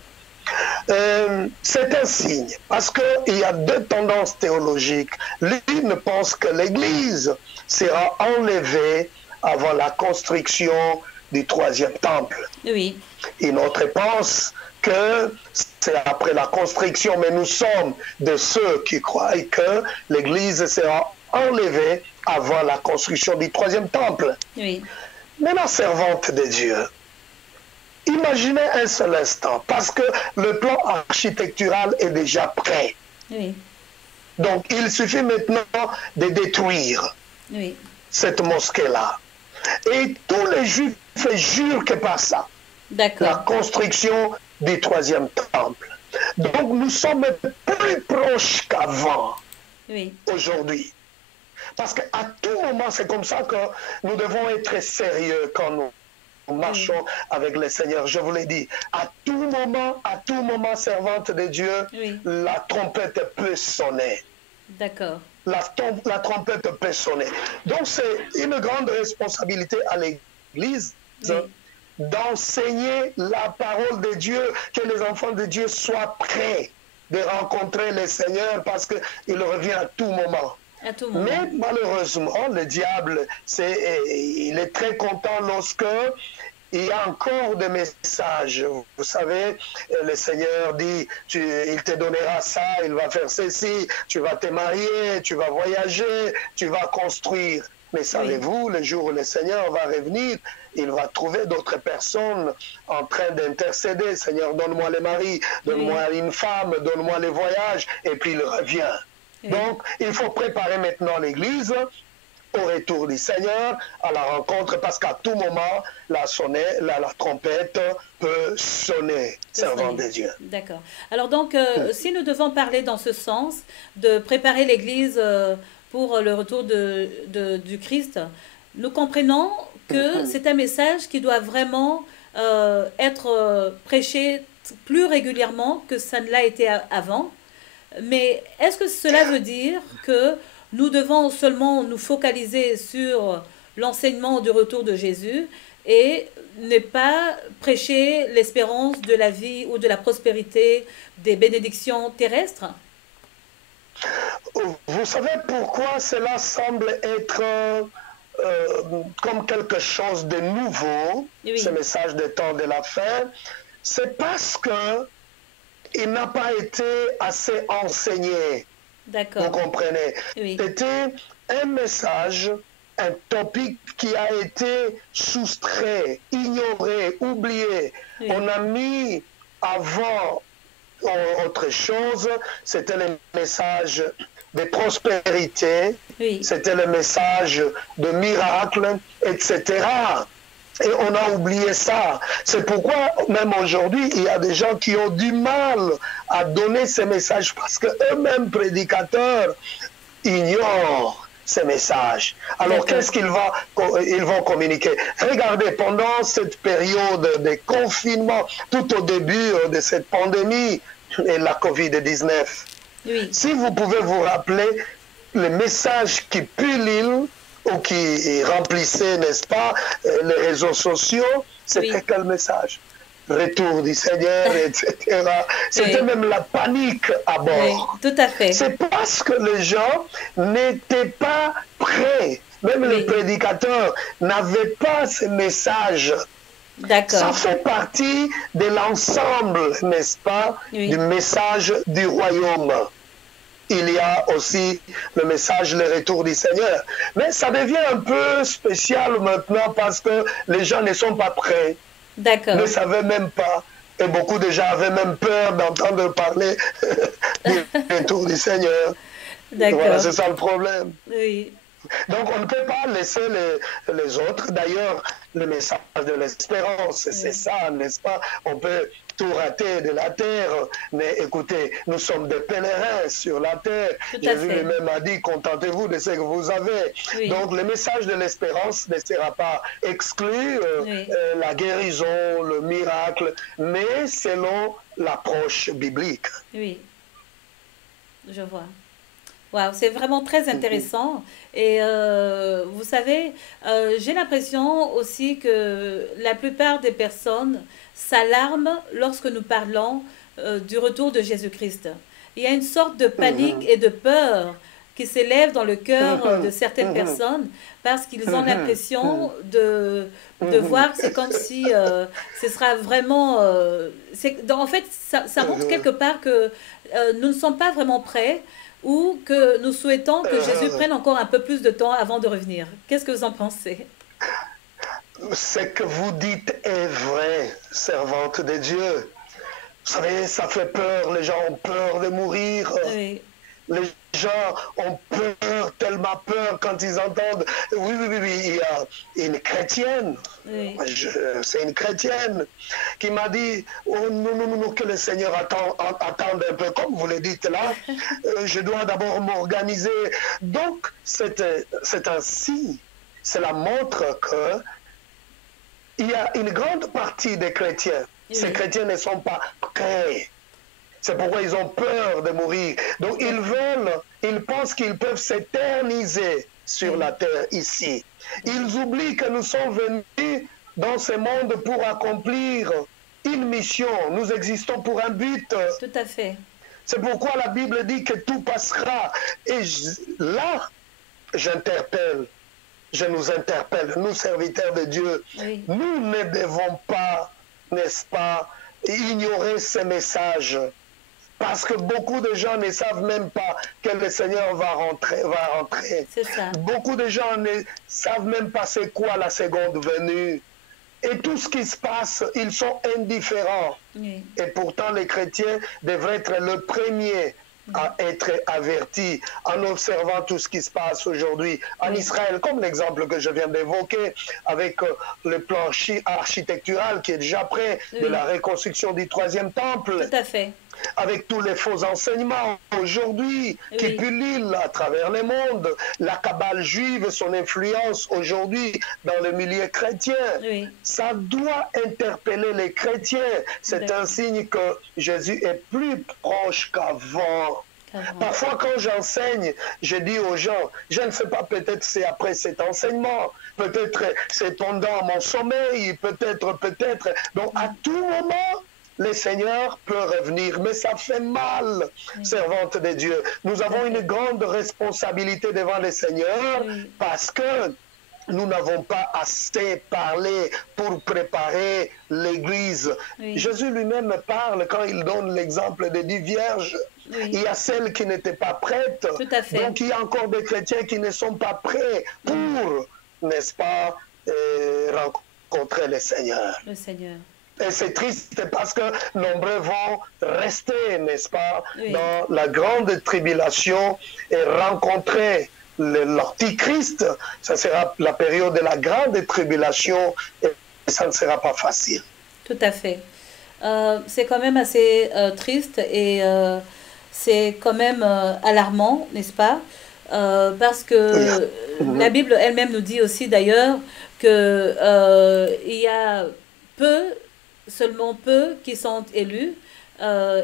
C'est un signe, parce qu'il y a deux tendances théologiques. L'une pense que l'Église sera enlevée avant la construction du troisième temple. Oui. Une autre pense que c'est après la construction, mais nous sommes de ceux qui croient que l'Église sera enlevée avant la construction du troisième temple. Oui. Mais la servante de Dieu, imaginez un seul instant, parce que le plan architectural est déjà prêt. Oui. Donc, il suffit maintenant de détruire cette mosquée-là. Et tous les Juifs jurent que par ça, la construction du troisième temple. Donc, nous sommes plus proches qu'avant, aujourd'hui. Parce qu'à tout moment, c'est comme ça que nous devons être sérieux quand nous marchons avec le Seigneur. Je vous l'ai dit, à tout moment, servante de Dieu, la trompette peut sonner. D'accord. La trompette peut sonner. Donc, c'est une grande responsabilité à l'Église d'enseigner la parole de Dieu, que les enfants de Dieu soient prêts de rencontrer le Seigneur parce qu'il revient à tout moment. Mais malheureusement, le diable, il est très content lorsque il y a encore des messages. Vous savez, le Seigneur dit, il te donnera ça, il va faire ceci, tu vas te marier, tu vas voyager, tu vas construire. Mais savez-vous, le jour où le Seigneur va revenir, il va trouver d'autres personnes en train d'intercéder. Seigneur, donne-moi le mari, donne-moi une femme, donne-moi le voyage, et puis il revient. Donc, il faut préparer maintenant l'Église au retour du Seigneur, à la rencontre, parce qu'à tout moment, la trompette peut sonner, servant de Dieu. D'accord. Alors donc, si nous devons parler dans ce sens, de préparer l'Église pour le retour du Christ, nous comprenons que c'est un message qui doit vraiment être prêché plus régulièrement que ça ne l'a été avant. Mais est-ce que cela veut dire que nous devons seulement nous focaliser sur l'enseignement du retour de Jésus et ne pas prêcher l'espérance de la vie ou de la prospérité des bénédictions terrestres? Vous savez pourquoi cela semble être comme quelque chose de nouveau, ce message des temps de la fin? C'est parce que il n'a pas été assez enseigné. D'accord. Vous comprenez? C'était un message, un topic qui a été soustrait, ignoré, oublié. On a mis avant autre chose, c'était le message de prospérité, c'était le message de miracle, etc. Et on a oublié ça. C'est pourquoi, même aujourd'hui, il y a des gens qui ont du mal à donner ces messages parce qu'eux-mêmes, prédicateurs, ignorent ces messages. Alors, qu'est-ce qu'ils vont communiquer? Regardez, pendant cette période de confinement, tout au début de cette pandémie et la COVID-19, si vous pouvez vous rappeler le message qui pullule ou qui remplissait, n'est-ce pas, les réseaux sociaux, c'était quel message? Retour du Seigneur, etc. C'était même la panique à bord. Tout à fait. C'est parce que les gens n'étaient pas prêts. Même les prédicateurs n'avaient pas ce message. Ça fait partie de l'ensemble, n'est-ce pas, du message du royaume. Il y a aussi le message, le retour du Seigneur. Mais ça devient un peu spécial maintenant parce que les gens ne sont pas prêts. Ne savaient même pas. Et beaucoup de gens avaient même peur d'entendre parler du retour du Seigneur. Voilà, c'est ça le problème. Oui. Donc on ne peut pas laisser les autres. D'ailleurs, le message de l'espérance, c'est ça, n'est-ce pas? On peut tout rater de la terre, mais écoutez, nous sommes des pèlerins sur la terre. Jésus lui-même a dit, contentez-vous de ce que vous avez. Donc le message de l'espérance ne sera pas exclu, la guérison, le miracle, mais selon l'approche biblique. Oui, je vois. Wow, c'est vraiment très intéressant. Et vous savez, j'ai l'impression aussi que la plupart des personnes s'alarment lorsque nous parlons du retour de Jésus-Christ. Il y a une sorte de panique et de peur qui s'élève dans le cœur de certaines personnes parce qu'ils ont l'impression de voir, c'est comme si ce sera vraiment... en fait, ça montre quelque part que nous ne sommes pas vraiment prêts ou que nous souhaitons que Jésus prenne encore un peu plus de temps avant de revenir. Qu'est-ce que vous en pensez? Ce que vous dites est vrai, servante de Dieu. Vous savez, ça fait peur, les gens ont peur de mourir. Oui, Les gens ont peur, tellement peur quand ils entendent. Oui, oui, oui, oui, il y a une chrétienne, oui, c'est une chrétienne qui m'a dit, oh non, non, non, non, que le Seigneur attende un peu, comme vous le dites là, je dois d'abord m'organiser. Donc, c'est un signe, cela montre que il y a une grande partie des chrétiens. Ces oui, chrétiens ne sont pas prêts. C'est pourquoi ils ont peur de mourir. Donc ils pensent qu'ils peuvent s'éterniser sur oui, la terre ici. Ils oublient que nous sommes venus dans ce monde pour accomplir une mission. Nous existons pour un but. tout à fait. C'est pourquoi la Bible dit que tout passera. Et là, j'interpelle, je nous interpelle, nous serviteurs de Dieu, Oui, nous ne devons pas, n'est-ce pas, ignorer ces messages. Parce que beaucoup de gens ne savent même pas que le Seigneur va rentrer. c'est ça. Beaucoup de gens ne savent même pas c'est quoi la seconde venue. Et tout ce qui se passe, ils sont indifférents. Oui, Et pourtant, les chrétiens devraient être le premier à être avertis en observant tout ce qui se passe aujourd'hui en oui, Israël, comme l'exemple que je viens d'évoquer avec le plan architectural qui est déjà prêt de oui, la reconstruction du troisième temple, tout à fait. avec tous les faux enseignements aujourd'hui qui Oui, pullulent à travers le monde, la cabale juive, son influence aujourd'hui dans le milieu chrétien. oui, Ça doit interpeller les chrétiens. C'est un d'accord. signe que Jésus est plus proche qu'avant. Qu'avant. Parfois, quand j'enseigne, je dis aux gens, je ne sais pas, peut-être c'est après cet enseignement, peut-être c'est pendant mon sommeil, peut-être. Donc, à tout moment, le Seigneur peut revenir, mais ça fait mal, Oui, servante de Dieu. Nous tout à avons une fait. grande responsabilité devant le Seigneur Oui, parce que nous n'avons pas assez parlé pour préparer l'Église. oui, Jésus lui-même parle quand il donne l'exemple des 10 vierges. Il oui, y a celles qui n'étaient pas prêtes. tout à fait. Donc il y a encore des chrétiens qui ne sont pas prêts pour, n'est-ce pas, rencontrer le Seigneur. Le Seigneur. Et c'est triste parce que nombreux vont rester, n'est-ce pas, Oui, dans la grande tribulation et rencontrer l'Antichrist. Ça sera la période de la grande tribulation et ça ne sera pas facile. tout à fait. C'est quand même assez triste et c'est quand même alarmant, n'est-ce pas? Parce Oui. que la Mhm. Bible elle-même nous dit aussi d'ailleurs que il y a peu, seulement peu qui sont élus.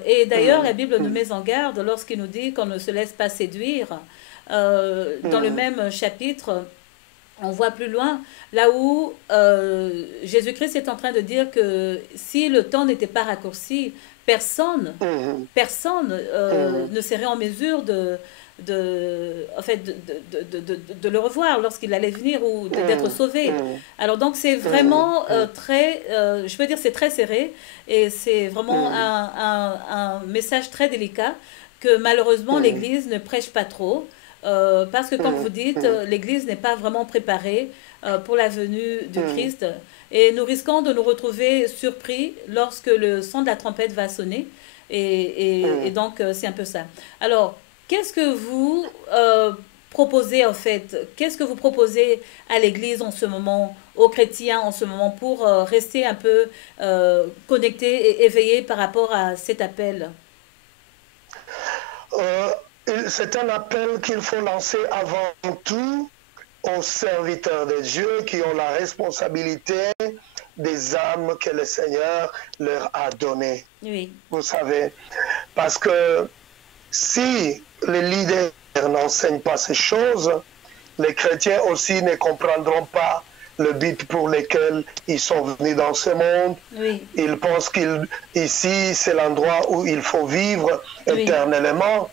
Et d'ailleurs, la Mhm. Bible nous Mhm. met en garde lorsqu'il nous dit qu'on ne se laisse pas séduire. Dans le Mhm. même chapitre, on voit plus loin, là où Jésus-Christ est en train de dire que si le temps n'était pas raccourci, personne, Mhm. personne Mhm. ne serait en mesure en fait, de le revoir lorsqu'il allait venir ou d'être Mhm. sauvé. Mhm. Alors donc c'est Mhm. vraiment très, je peux dire c'est très serré et c'est vraiment Mhm. un message très délicat que malheureusement Mhm. l'Église ne prêche pas trop. Parce que comme vous Mhm. dites, Mhm. l'Église n'est pas vraiment préparée pour la venue du Mhm. Christ et nous risquons de nous retrouver surpris lorsque le son de la trompette va sonner et Mhm. donc c'est un peu ça. Alors, qu'est-ce que vous proposez en fait? Qu'est-ce que vous proposez à l'Église en ce moment, aux chrétiens en ce moment pour rester un peu connectés et éveillés par rapport à cet appel? Euh, c'est un appel qu'il faut lancer avant tout aux serviteurs de Dieu qui ont la responsabilité des âmes que le Seigneur leur a données. Oui, Vous savez, parce que si les leaders Père n'enseigne pas ces choses, les chrétiens aussi ne comprendront pas le but pour lequel ils sont venus dans ce monde. Oui. Ils pensent qu'ici, c'est l'endroit où il faut vivre éternellement.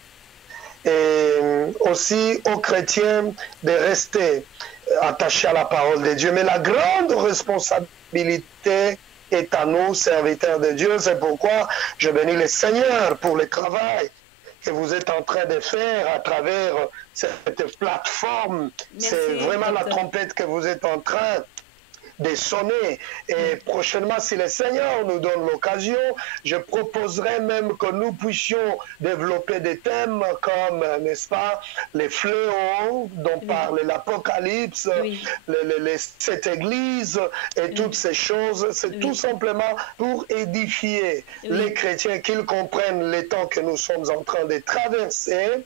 Et aussi aux chrétiens de rester attachés à la parole de Dieu. Mais la grande responsabilité est à nous, serviteurs de Dieu. C'est pourquoi je bénis le Seigneur pour le travail que vous êtes en train de faire à travers cette plateforme. C'est vraiment la trompette que vous êtes en train de sonner. Et prochainement, si le Seigneur nous donne l'occasion, je proposerai même que nous puissions développer des thèmes comme, n'est-ce pas, les fléaux dont parle l'Apocalypse, cette Église et toutes ces choses. C'est tout simplement pour édifier les chrétiens, qu'ils comprennent les temps que nous sommes en train de traverser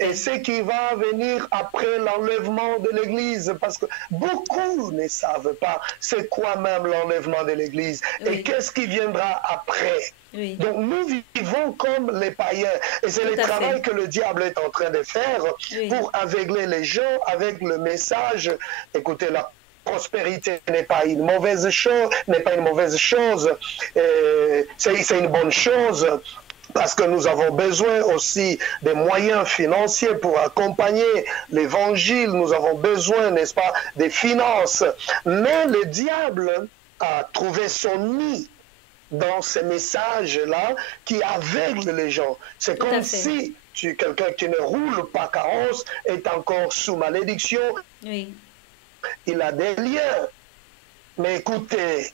et ce qui va venir après l'enlèvement de l'Église. Parce que beaucoup ne savent pas c'est quoi même l'enlèvement de l'Église et qu'est-ce qui viendra après. Donc nous vivons comme les païens et c'est le travail que le diable est en train de faire pour aveugler les gens avec le message. Écoutez, la prospérité n'est pas une mauvaise chose, c'est une bonne chose. Parce que nous avons besoin aussi des moyens financiers pour accompagner l'évangile. Nous avons besoin, n'est-ce pas, des finances. Mais le diable a trouvé son nid dans ces messages-là qui aveuglent les gens. C'est comme si quelqu'un qui ne roule pas carrosse est encore sous malédiction. Il a des liens. Mais écoutez,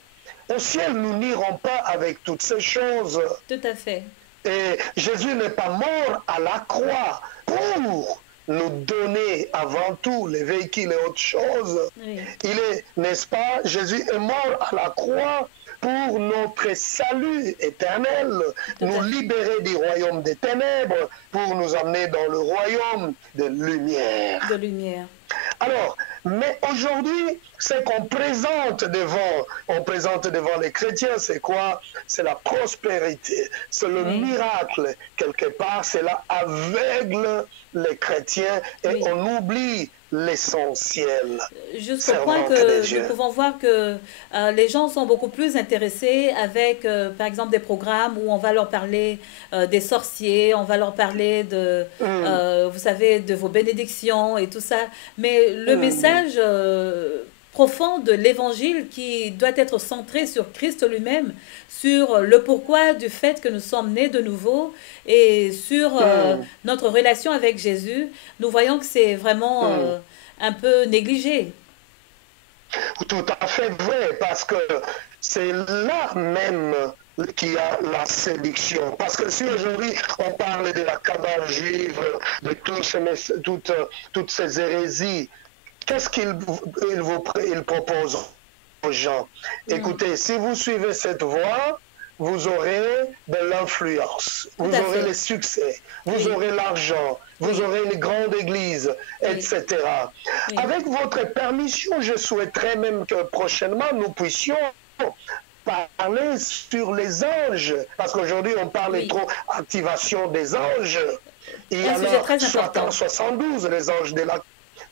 au ciel, nous n'irons pas avec toutes ces choses. Tout à fait. Et Jésus n'est pas mort à la croix pour nous donner avant tout les véhicules et autres choses. Il est, n'est-ce pas, Jésus est mort à la croix pour notre salut éternel, nous libérer du royaume des ténèbres, pour nous amener dans le royaume de lumière. De lumière. Alors, mais aujourd'hui, ce qu'on présente devant les chrétiens, c'est quoi? C'est la prospérité, c'est le miracle. Quelque part, cela aveugle les chrétiens et on oublie l'essentiel. Jusqu'au point que nous pouvons voir que les gens sont beaucoup plus intéressés avec, par exemple, des programmes où on va leur parler des sorciers, on va leur parler de, vous savez, de vos bénédictions et tout ça. Mais le message profond de l'évangile qui doit être centré sur Christ lui-même, sur le pourquoi du fait que nous sommes nés de nouveau et sur notre relation avec Jésus, nous voyons que c'est vraiment un peu négligé. Tout à fait vrai, parce que c'est là même qu'il y a la séduction. Parce que si aujourd'hui on parle de la cabale juive, de toutes ces hérésies, qu'est-ce qu'il propose aux gens? Écoutez, si vous suivez cette voie, vous aurez de l'influence, vous aurez le succès, vous aurez l'argent, vous aurez une grande église, etc. Avec votre permission, je souhaiterais même que prochainement nous puissions parler sur les anges, parce qu'aujourd'hui on parle trop activation des anges. Il y en a 72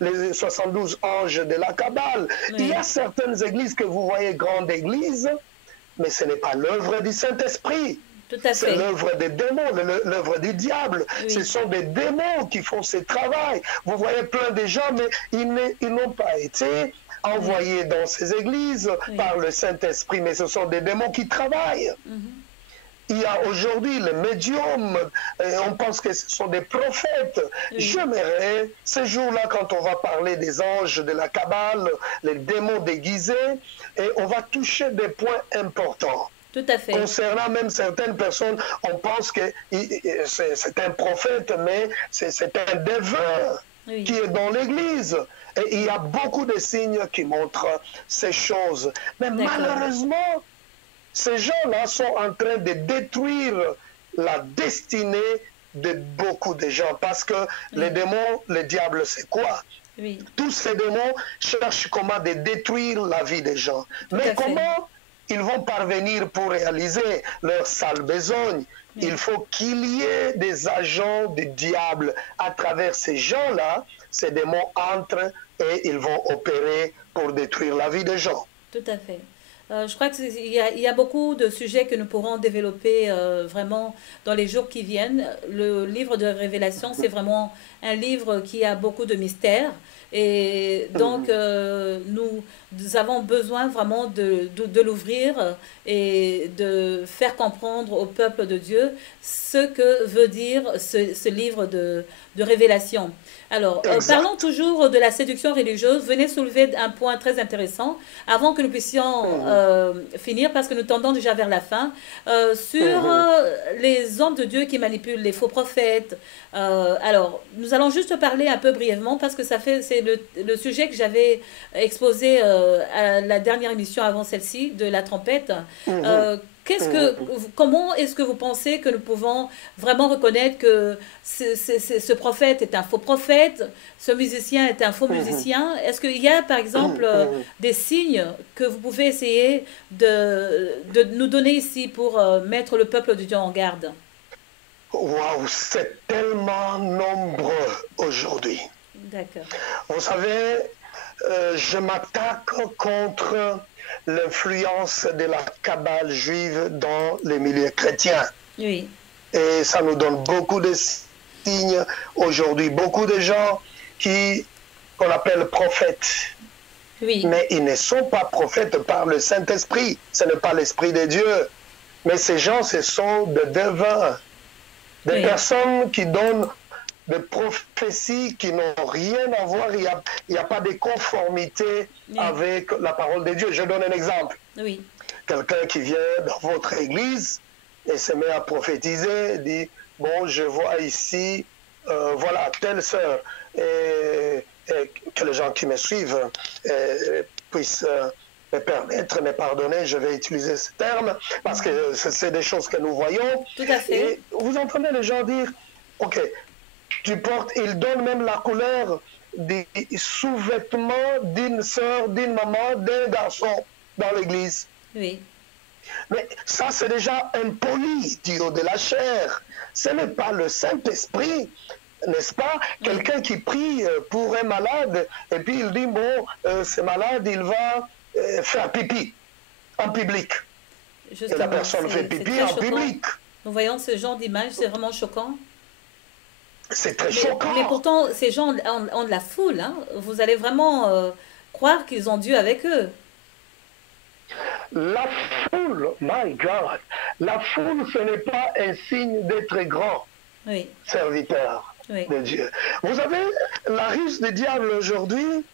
les 72 anges de la Kabbale. Il y a certaines églises que vous voyez grandes églises, mais ce n'est pas l'œuvre du Saint-Esprit. C'est l'œuvre des démons, l'œuvre du diable. Ce sont des démons qui font ce travail. Vous voyez plein de gens, mais ils n'ont pas été envoyés dans ces églises par le Saint-Esprit, mais ce sont des démons qui travaillent. Il y a aujourd'hui les médiums, on pense que ce sont des prophètes. J'aimerais, ce jour-là, quand on va parler des anges de la Kabbale, les démons déguisés, et on va toucher des points importants. Tout à fait. Concernant même certaines personnes, on pense que c'est un prophète, mais c'est un devin qui est dans l'Église. Et il y a beaucoup de signes qui montrent ces choses. Mais malheureusement, ces gens-là sont en train de détruire la destinée de beaucoup de gens. Parce que les démons, le diable, c'est quoi? Tous ces démons cherchent comment de détruire la vie des gens. Mais comment ils vont parvenir pour réaliser leur sale besogne. Il faut qu'il y ait des agents du diable à travers ces gens-là. Ces démons entrent et ils vont opérer pour détruire la vie des gens. Tout à fait. Je crois qu'il y a beaucoup de sujets que nous pourrons développer vraiment dans les jours qui viennent. Le livre de Révélation, c'est vraiment un livre qui a beaucoup de mystères. Et donc, nous avons besoin vraiment de l'ouvrir et de faire comprendre au peuple de Dieu ce que veut dire ce livre de Révélation. Alors, parlons toujours de la séduction religieuse. Venez soulever un point très intéressant avant que nous puissions finir, parce que nous tendons déjà vers la fin, sur les hommes de Dieu qui manipulent les faux prophètes. Alors, nous allons juste parler un peu brièvement, parce que c'est le sujet que j'avais exposé à la dernière émission avant celle-ci, de la trompette. Comment est-ce que vous pensez que nous pouvons vraiment reconnaître que ce prophète est un faux prophète, ce musicien est un faux musicien? Est-ce qu'il y a, par exemple, des signes que vous pouvez essayer de nous donner ici pour mettre le peuple de Dieu en garde? Waouh, c'est tellement nombreux aujourd'hui. D'accord. Vous savez, je m'attaque contre l'influence de la cabale juive dans les milieux chrétiens. Oui. Et ça nous donne beaucoup de signes aujourd'hui. Beaucoup de gens qu'on appelle prophètes. Oui. Mais ils ne sont pas prophètes par le Saint-Esprit. Ce n'est pas l'Esprit de Dieu. Mais ces gens, ce sont des devins. Des personnes qui donnent des prophéties qui n'ont rien à voir. Il n'y a pas de conformité avec la parole de Dieu. Je donne un exemple. Oui. Quelqu'un qui vient dans votre église et se met à prophétiser, dit, bon, je vois ici, voilà, telle sœur, et que les gens qui me suivent puissent me permettre, me pardonner, je vais utiliser ce terme, parce que c'est des choses que nous voyons. Tout à fait. Et vous entendez les gens dire, ok, tu portes, ils donnent même la couleur des sous-vêtements d'une sœur, d'une maman, d'un garçon dans l'église. Oui. Mais ça, c'est déjà impoli du haut de la chair. Ce n'est pas le Saint-Esprit, n'est-ce pas? Quelqu'un qui prie pour un malade, et puis il dit, bon, ce malade, il va faire pipi en public. Justement, et la personne fait pipi en public. Nous voyons ce genre d'image, c'est vraiment choquant. C'est très choquant. Mais pourtant, ces gens ont de la foule. Hein. Vous allez vraiment croire qu'ils ont Dieu avec eux. La foule, my God, la foule, ce n'est pas un signe d'être grand serviteur de Dieu. Vous savez, la ruse du diable aujourd'hui,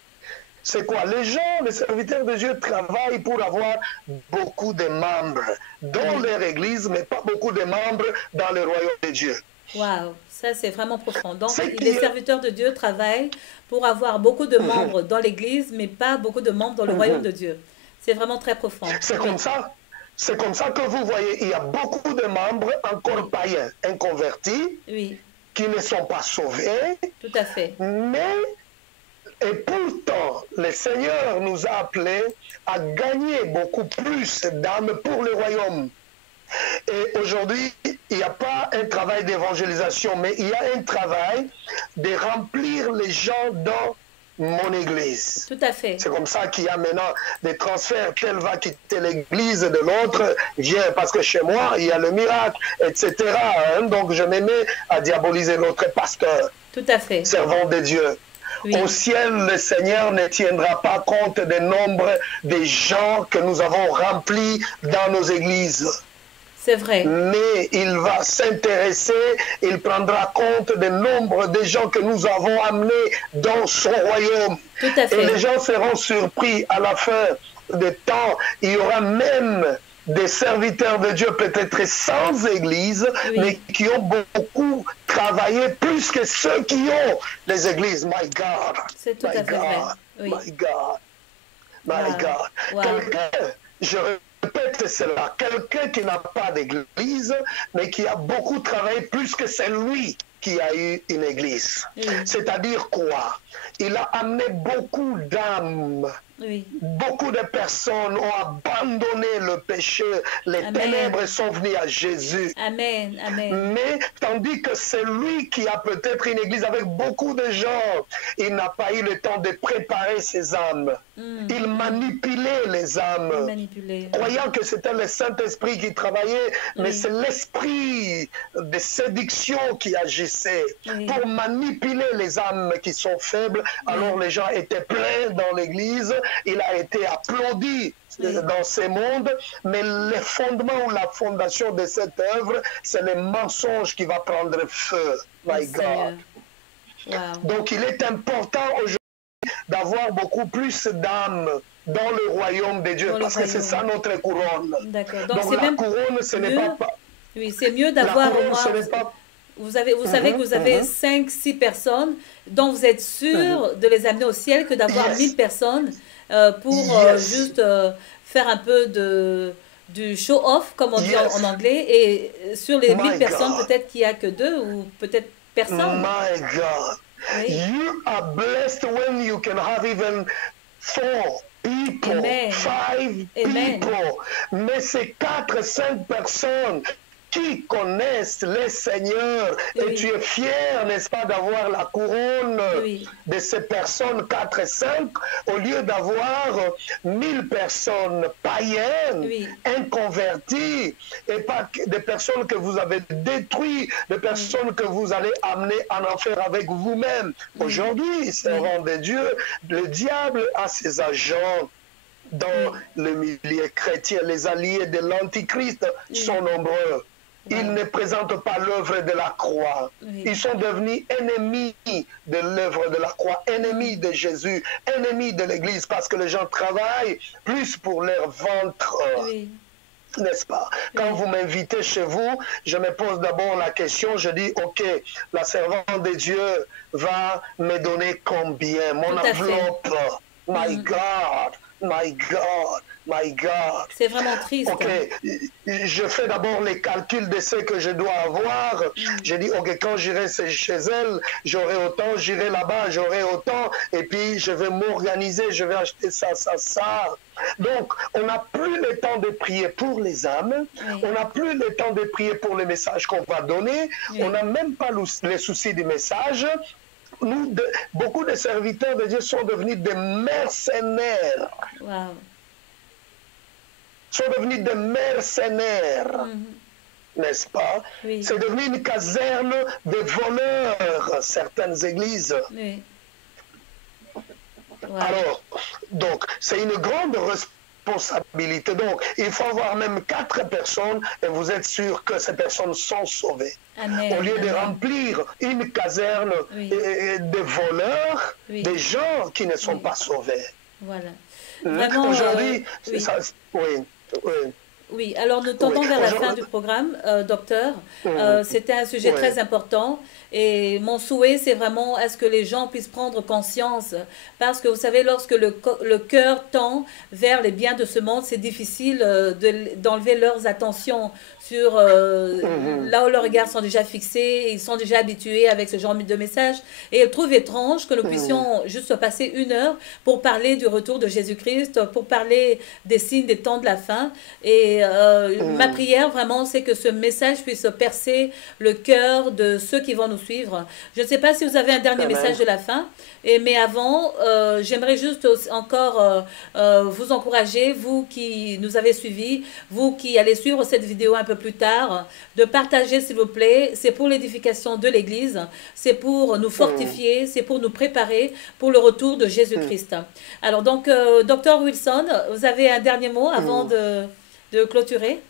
c'est quoi? Les gens, les serviteurs de Dieu travaillent pour avoir beaucoup de membres dans leur église, mais pas beaucoup de membres dans le royaume de Dieu. Waouh, ça c'est vraiment profond. Donc, les serviteurs de Dieu travaillent pour avoir beaucoup de membres dans l'église, mais pas beaucoup de membres dans le royaume de Dieu. C'est vraiment très profond. C'est comme ça. C'est comme ça que vous voyez, il y a beaucoup de membres encore païens, inconvertis, qui ne sont pas sauvés. Tout à fait. Et pourtant, le Seigneur nous a appelés à gagner beaucoup plus d'âmes pour le royaume. Et aujourd'hui, il n'y a pas un travail d'évangélisation, mais il y a un travail de remplir les gens dans mon église. Tout à fait. C'est comme ça qu'il y a maintenant des transferts. Tel va quitter l'église de l'autre, vient parce que chez moi, il y a le miracle, etc. Donc je me mets à diaboliser l'autre pasteur. Tout à fait. Servant de Dieu. Oui. Au ciel, le Seigneur ne tiendra pas compte du nombre de gens que nous avons remplis dans nos églises. C'est vrai. Mais il va s'intéresser, il prendra compte du nombre de gens que nous avons amenés dans son royaume. Tout à fait. Et les gens seront surpris à la fin des temps. Il y aura même des serviteurs de Dieu, peut-être sans église, mais qui ont beaucoup travaillé plus que ceux qui ont les églises. My God. C'est tout à fait vrai. Oui. My God. My God. Wow. Quelqu'un, je répète cela, quelqu'un qui n'a pas d'église, mais qui a beaucoup travaillé plus que celui qui a eu une église. C'est-à-dire quoi? Il a amené beaucoup d'âmes Oui. Beaucoup de personnes ont abandonné le péché, les Amen. ténèbres sont venues à Jésus. Amen. Amen. Mais tandis que c'est lui qui a peut-être une église avec beaucoup de gens, il n'a pas eu le temps de préparer ses âmes. Il manipulait les âmes, croyant que c'était le Saint-Esprit qui travaillait, mais c'est l'esprit de séduction qui agissait pour manipuler les âmes qui sont faibles. Alors les gens étaient pleins dans l'église, il a été applaudi dans ces mondes, mais le fondement ou la fondation de cette œuvre, c'est le mensonge qui va prendre feu. My God. Wow. Donc il est important aujourd'hui d'avoir beaucoup plus d'âmes dans le royaume de Dieu, parce que c'est ça notre couronne. D'accord. Donc la couronne, ce n'est pas... Oui, c'est mieux d'avoir au moins... Vous savez que vous avez 5-6 personnes dont vous êtes sûr de les amener au ciel que d'avoir 1000 personnes pour juste faire un peu du show-off, comme on dit en anglais, et sur les 1000 personnes, peut-être qu'il n'y a que 2 ou peut-être personne. My God. Oui. You are blessed when you can have even 4 people, 5 people. Mais c'est 4-5 personnes qui connaissent les seigneurs. Et tu es fier, n'est-ce pas, d'avoir la couronne de ces personnes 4 et 5, au lieu d'avoir 1000 personnes païennes, inconverties, et pas des personnes que vous avez détruites, des personnes que vous allez amener en enfer avec vous-même. Aujourd'hui, c'est rang de Dieu, le diable a ses agents dans le milieu chrétien. Les alliés de l'Antichrist sont nombreux. Ils ne présentent pas l'œuvre de la croix. Ils sont devenus ennemis de l'œuvre de la croix, ennemis de Jésus, ennemis de l'Église, parce que les gens travaillent plus pour leur ventre. N'est-ce pas? Quand vous m'invitez chez vous, je me pose d'abord la question, je dis, ok, la servante de Dieu va me donner combien? Mon enveloppe, my God, my God. My God. C'est vraiment triste. Ok, je fais d'abord les calculs de ce que je dois avoir. Je dis, ok, quand j'irai chez elle, j'aurai autant, j'irai là-bas, j'aurai autant, et puis je vais m'organiser, je vais acheter ça. Donc, on n'a plus le temps de prier pour les âmes, on n'a plus le temps de prier pour les messages qu'on va donner, on n'a même pas les soucis des messages. Nous, beaucoup de serviteurs de Dieu sont devenus des mercenaires. Wow. Sont devenus des mercenaires, n'est-ce pas? C'est devenu une caserne de voleurs, certaines églises. Alors, donc, c'est une grande responsabilité. Donc, il faut avoir même 4 personnes et vous êtes sûr que ces personnes sont sauvées. Au lieu de remplir une caserne de voleurs, des gens qui ne sont pas sauvés. Voilà. Aujourd'hui, Oui, alors nous tendons vers la fin du programme, docteur. C'était un sujet très important et mon souhait, c'est vraiment à ce que les gens puissent prendre conscience. Parce que vous savez, lorsque le cœur tend vers les biens de ce monde, c'est difficile d'enlever leurs attentions sur là où leurs regards sont déjà fixés, ils sont déjà habitués avec ce genre de message. Et ils trouvent étrange que nous puissions juste passer 1 heure pour parler du retour de Jésus-Christ, pour parler des signes des temps de la fin. Et ma prière, vraiment, c'est que ce message puisse percer le cœur de ceux qui vont nous suivre. Je ne sais pas si vous avez un dernier message de la fin, mais avant, j'aimerais juste encore vous encourager, vous qui nous avez suivis, vous qui allez suivre cette vidéo un peu plus tard, de partager s'il vous plaît. C'est pour l'édification de l'Église, c'est pour nous fortifier, c'est pour nous préparer pour le retour de Jésus-Christ. Alors donc, Dr Wilson, vous avez un dernier mot avant de clôturer?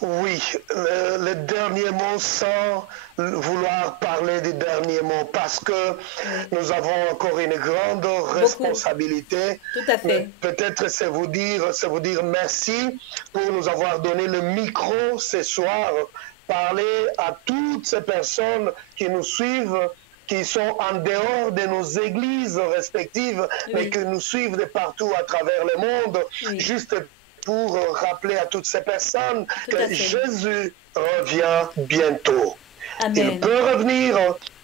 Oui, le dernier mot sans vouloir parler du dernier mot, parce que nous avons encore une grande responsabilité. Tout à fait. Peut-être c'est vous dire merci pour nous avoir donné le micro ce soir, parler à toutes ces personnes qui nous suivent, qui sont en dehors de nos églises respectives, mais qui nous suivent de partout à travers le monde, juste pour rappeler à toutes ces personnes que Jésus revient bientôt. Amen. Il peut revenir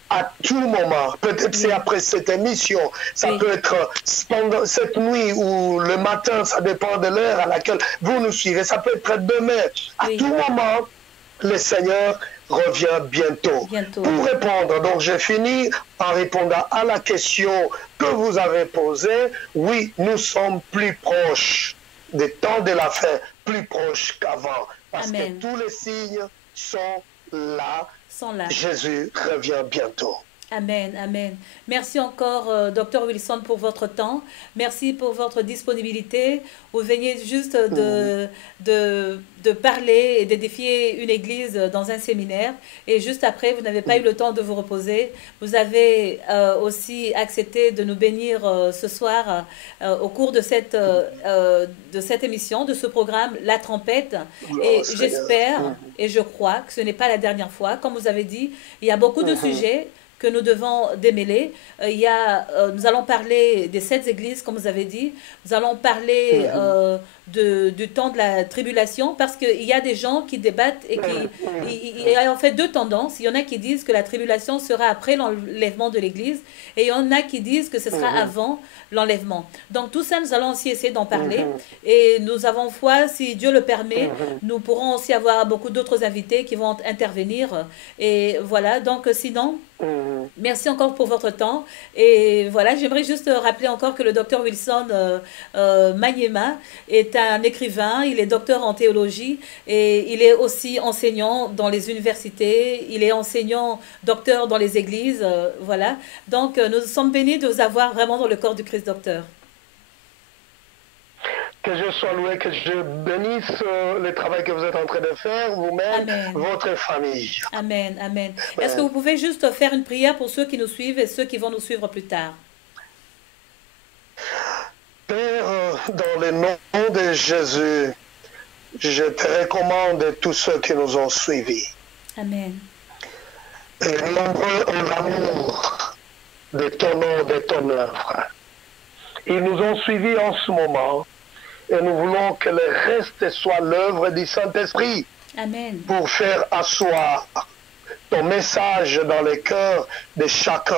à tout moment. Peut-être c'est après cette émission, ça peut être pendant cette nuit ou le matin, ça dépend de l'heure à laquelle vous nous suivez. Ça peut être demain. À tout moment, le Seigneur revient bientôt. Pour répondre, donc j'ai fini en répondant à la question que vous avez posée. Oui, nous sommes plus proches des temps de la fin, plus proches qu'avant. Parce que tous les signes sont là. Jésus revient bientôt. Amen, amen. Merci encore, Dr Wilson, pour votre temps. Merci pour votre disponibilité. Vous venez juste de parler et de défier une église dans un séminaire. Et juste après, vous n'avez pas eu le temps de vous reposer. Vous avez aussi accepté de nous bénir ce soir au cours de cette émission, de ce programme, La Trompette. Et j'espère et je crois que ce n'est pas la dernière fois. Comme vous avez dit, il y a beaucoup de sujets que nous devons démêler. Nous allons parler des 7 églises, comme vous avez dit. Nous allons parler du temps de la tribulation, parce qu'il y a des gens qui débattent et il y a en fait 2 tendances. Il y en a qui disent que la tribulation sera après l'enlèvement de l'église, et il y en a qui disent que ce sera avant l'enlèvement. Donc tout ça, nous allons aussi essayer d'en parler. Et nous avons foi, si Dieu le permet, nous pourrons aussi avoir beaucoup d'autres invités qui vont intervenir. Et voilà, donc sinon, merci encore pour votre temps. Et voilà, j'aimerais juste rappeler encore que le docteur Wilson Manyema est un écrivain, il est docteur en théologie et il est aussi enseignant dans les universités, il est enseignant docteur dans les églises, voilà. Donc nous sommes bénis de vous avoir vraiment dans le corps du Christ, docteur. Que je sois loué, que je bénisse le travail que vous êtes en train de faire, vous-même, votre famille. Amen, amen. Est-ce que vous pouvez juste faire une prière pour ceux qui nous suivent et ceux qui vont nous suivre plus tard? Père, dans le nom de Jésus, je te recommande tous ceux qui nous ont suivis. Amen. Et nombreux en l'amour de ton nom, de ton œuvre. Ils nous ont suivis en ce moment. Et nous voulons que le reste soit l'œuvre du Saint-Esprit. Amen. Pour faire asseoir ton message dans le cœur de chacun.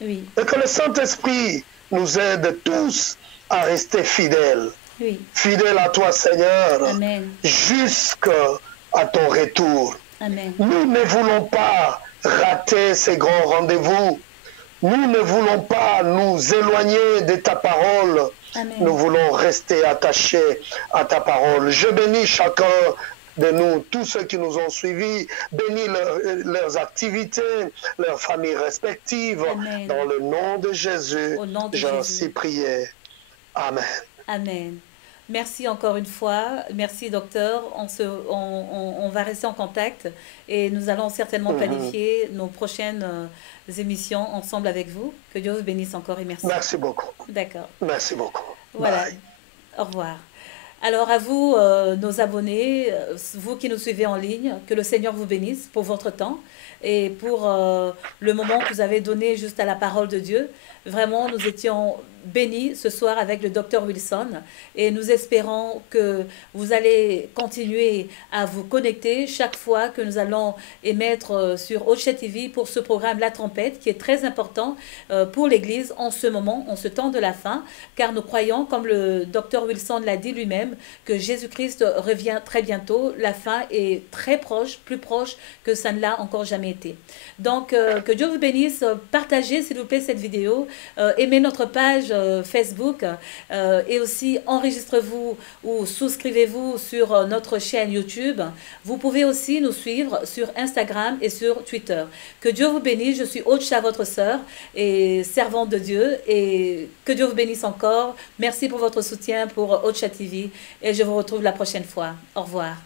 Oui. Et que le Saint-Esprit nous aide tous à rester fidèles. Oui. Fidèles à toi, Seigneur, jusqu'à ton retour. Amen. Nous ne voulons pas rater ces grands rendez-vous. Nous ne voulons pas nous éloigner de ta parole. Amen. Nous voulons rester attachés à ta parole. Je bénis chacun de nous, tous ceux qui nous ont suivis, bénis leurs activités, leurs familles respectives. Amen. Dans le nom de Jésus, j'ai ainsi prié. Amen. Amen. Merci encore une fois. Merci, docteur. On va rester en contact et nous allons certainement planifier nos prochaines émissions ensemble avec vous. Que Dieu vous bénisse encore et merci. Merci beaucoup. D'accord. Merci beaucoup. Voilà. Bye. Au revoir. Alors à vous, nos abonnés, vous qui nous suivez en ligne, que le Seigneur vous bénisse pour votre temps et pour le moment que vous avez donné juste à la parole de Dieu. Vraiment, nous étions bénis ce soir avec le docteur Wilson et nous espérons que vous allez continuer à vous connecter chaque fois que nous allons émettre sur Ocha TV pour ce programme La Trompette qui est très important pour l'Église en ce moment, en ce temps de la fin, car nous croyons, comme le docteur Wilson l'a dit lui-même, que Jésus-Christ revient très bientôt. La fin est très proche, plus proche que ça ne l'a encore jamais été. Donc, que Dieu vous bénisse. Partagez s'il vous plaît cette vidéo, aimez notre page Facebook et aussi enregistrez-vous ou souscrivez-vous sur notre chaîne YouTube. Vous pouvez aussi nous suivre sur Instagram et sur Twitter. Que Dieu vous bénisse. Je suis Ocha, votre sœur et servante de Dieu, et que Dieu vous bénisse encore. Merci pour votre soutien pour Ocha TV et je vous retrouve la prochaine fois. Au revoir.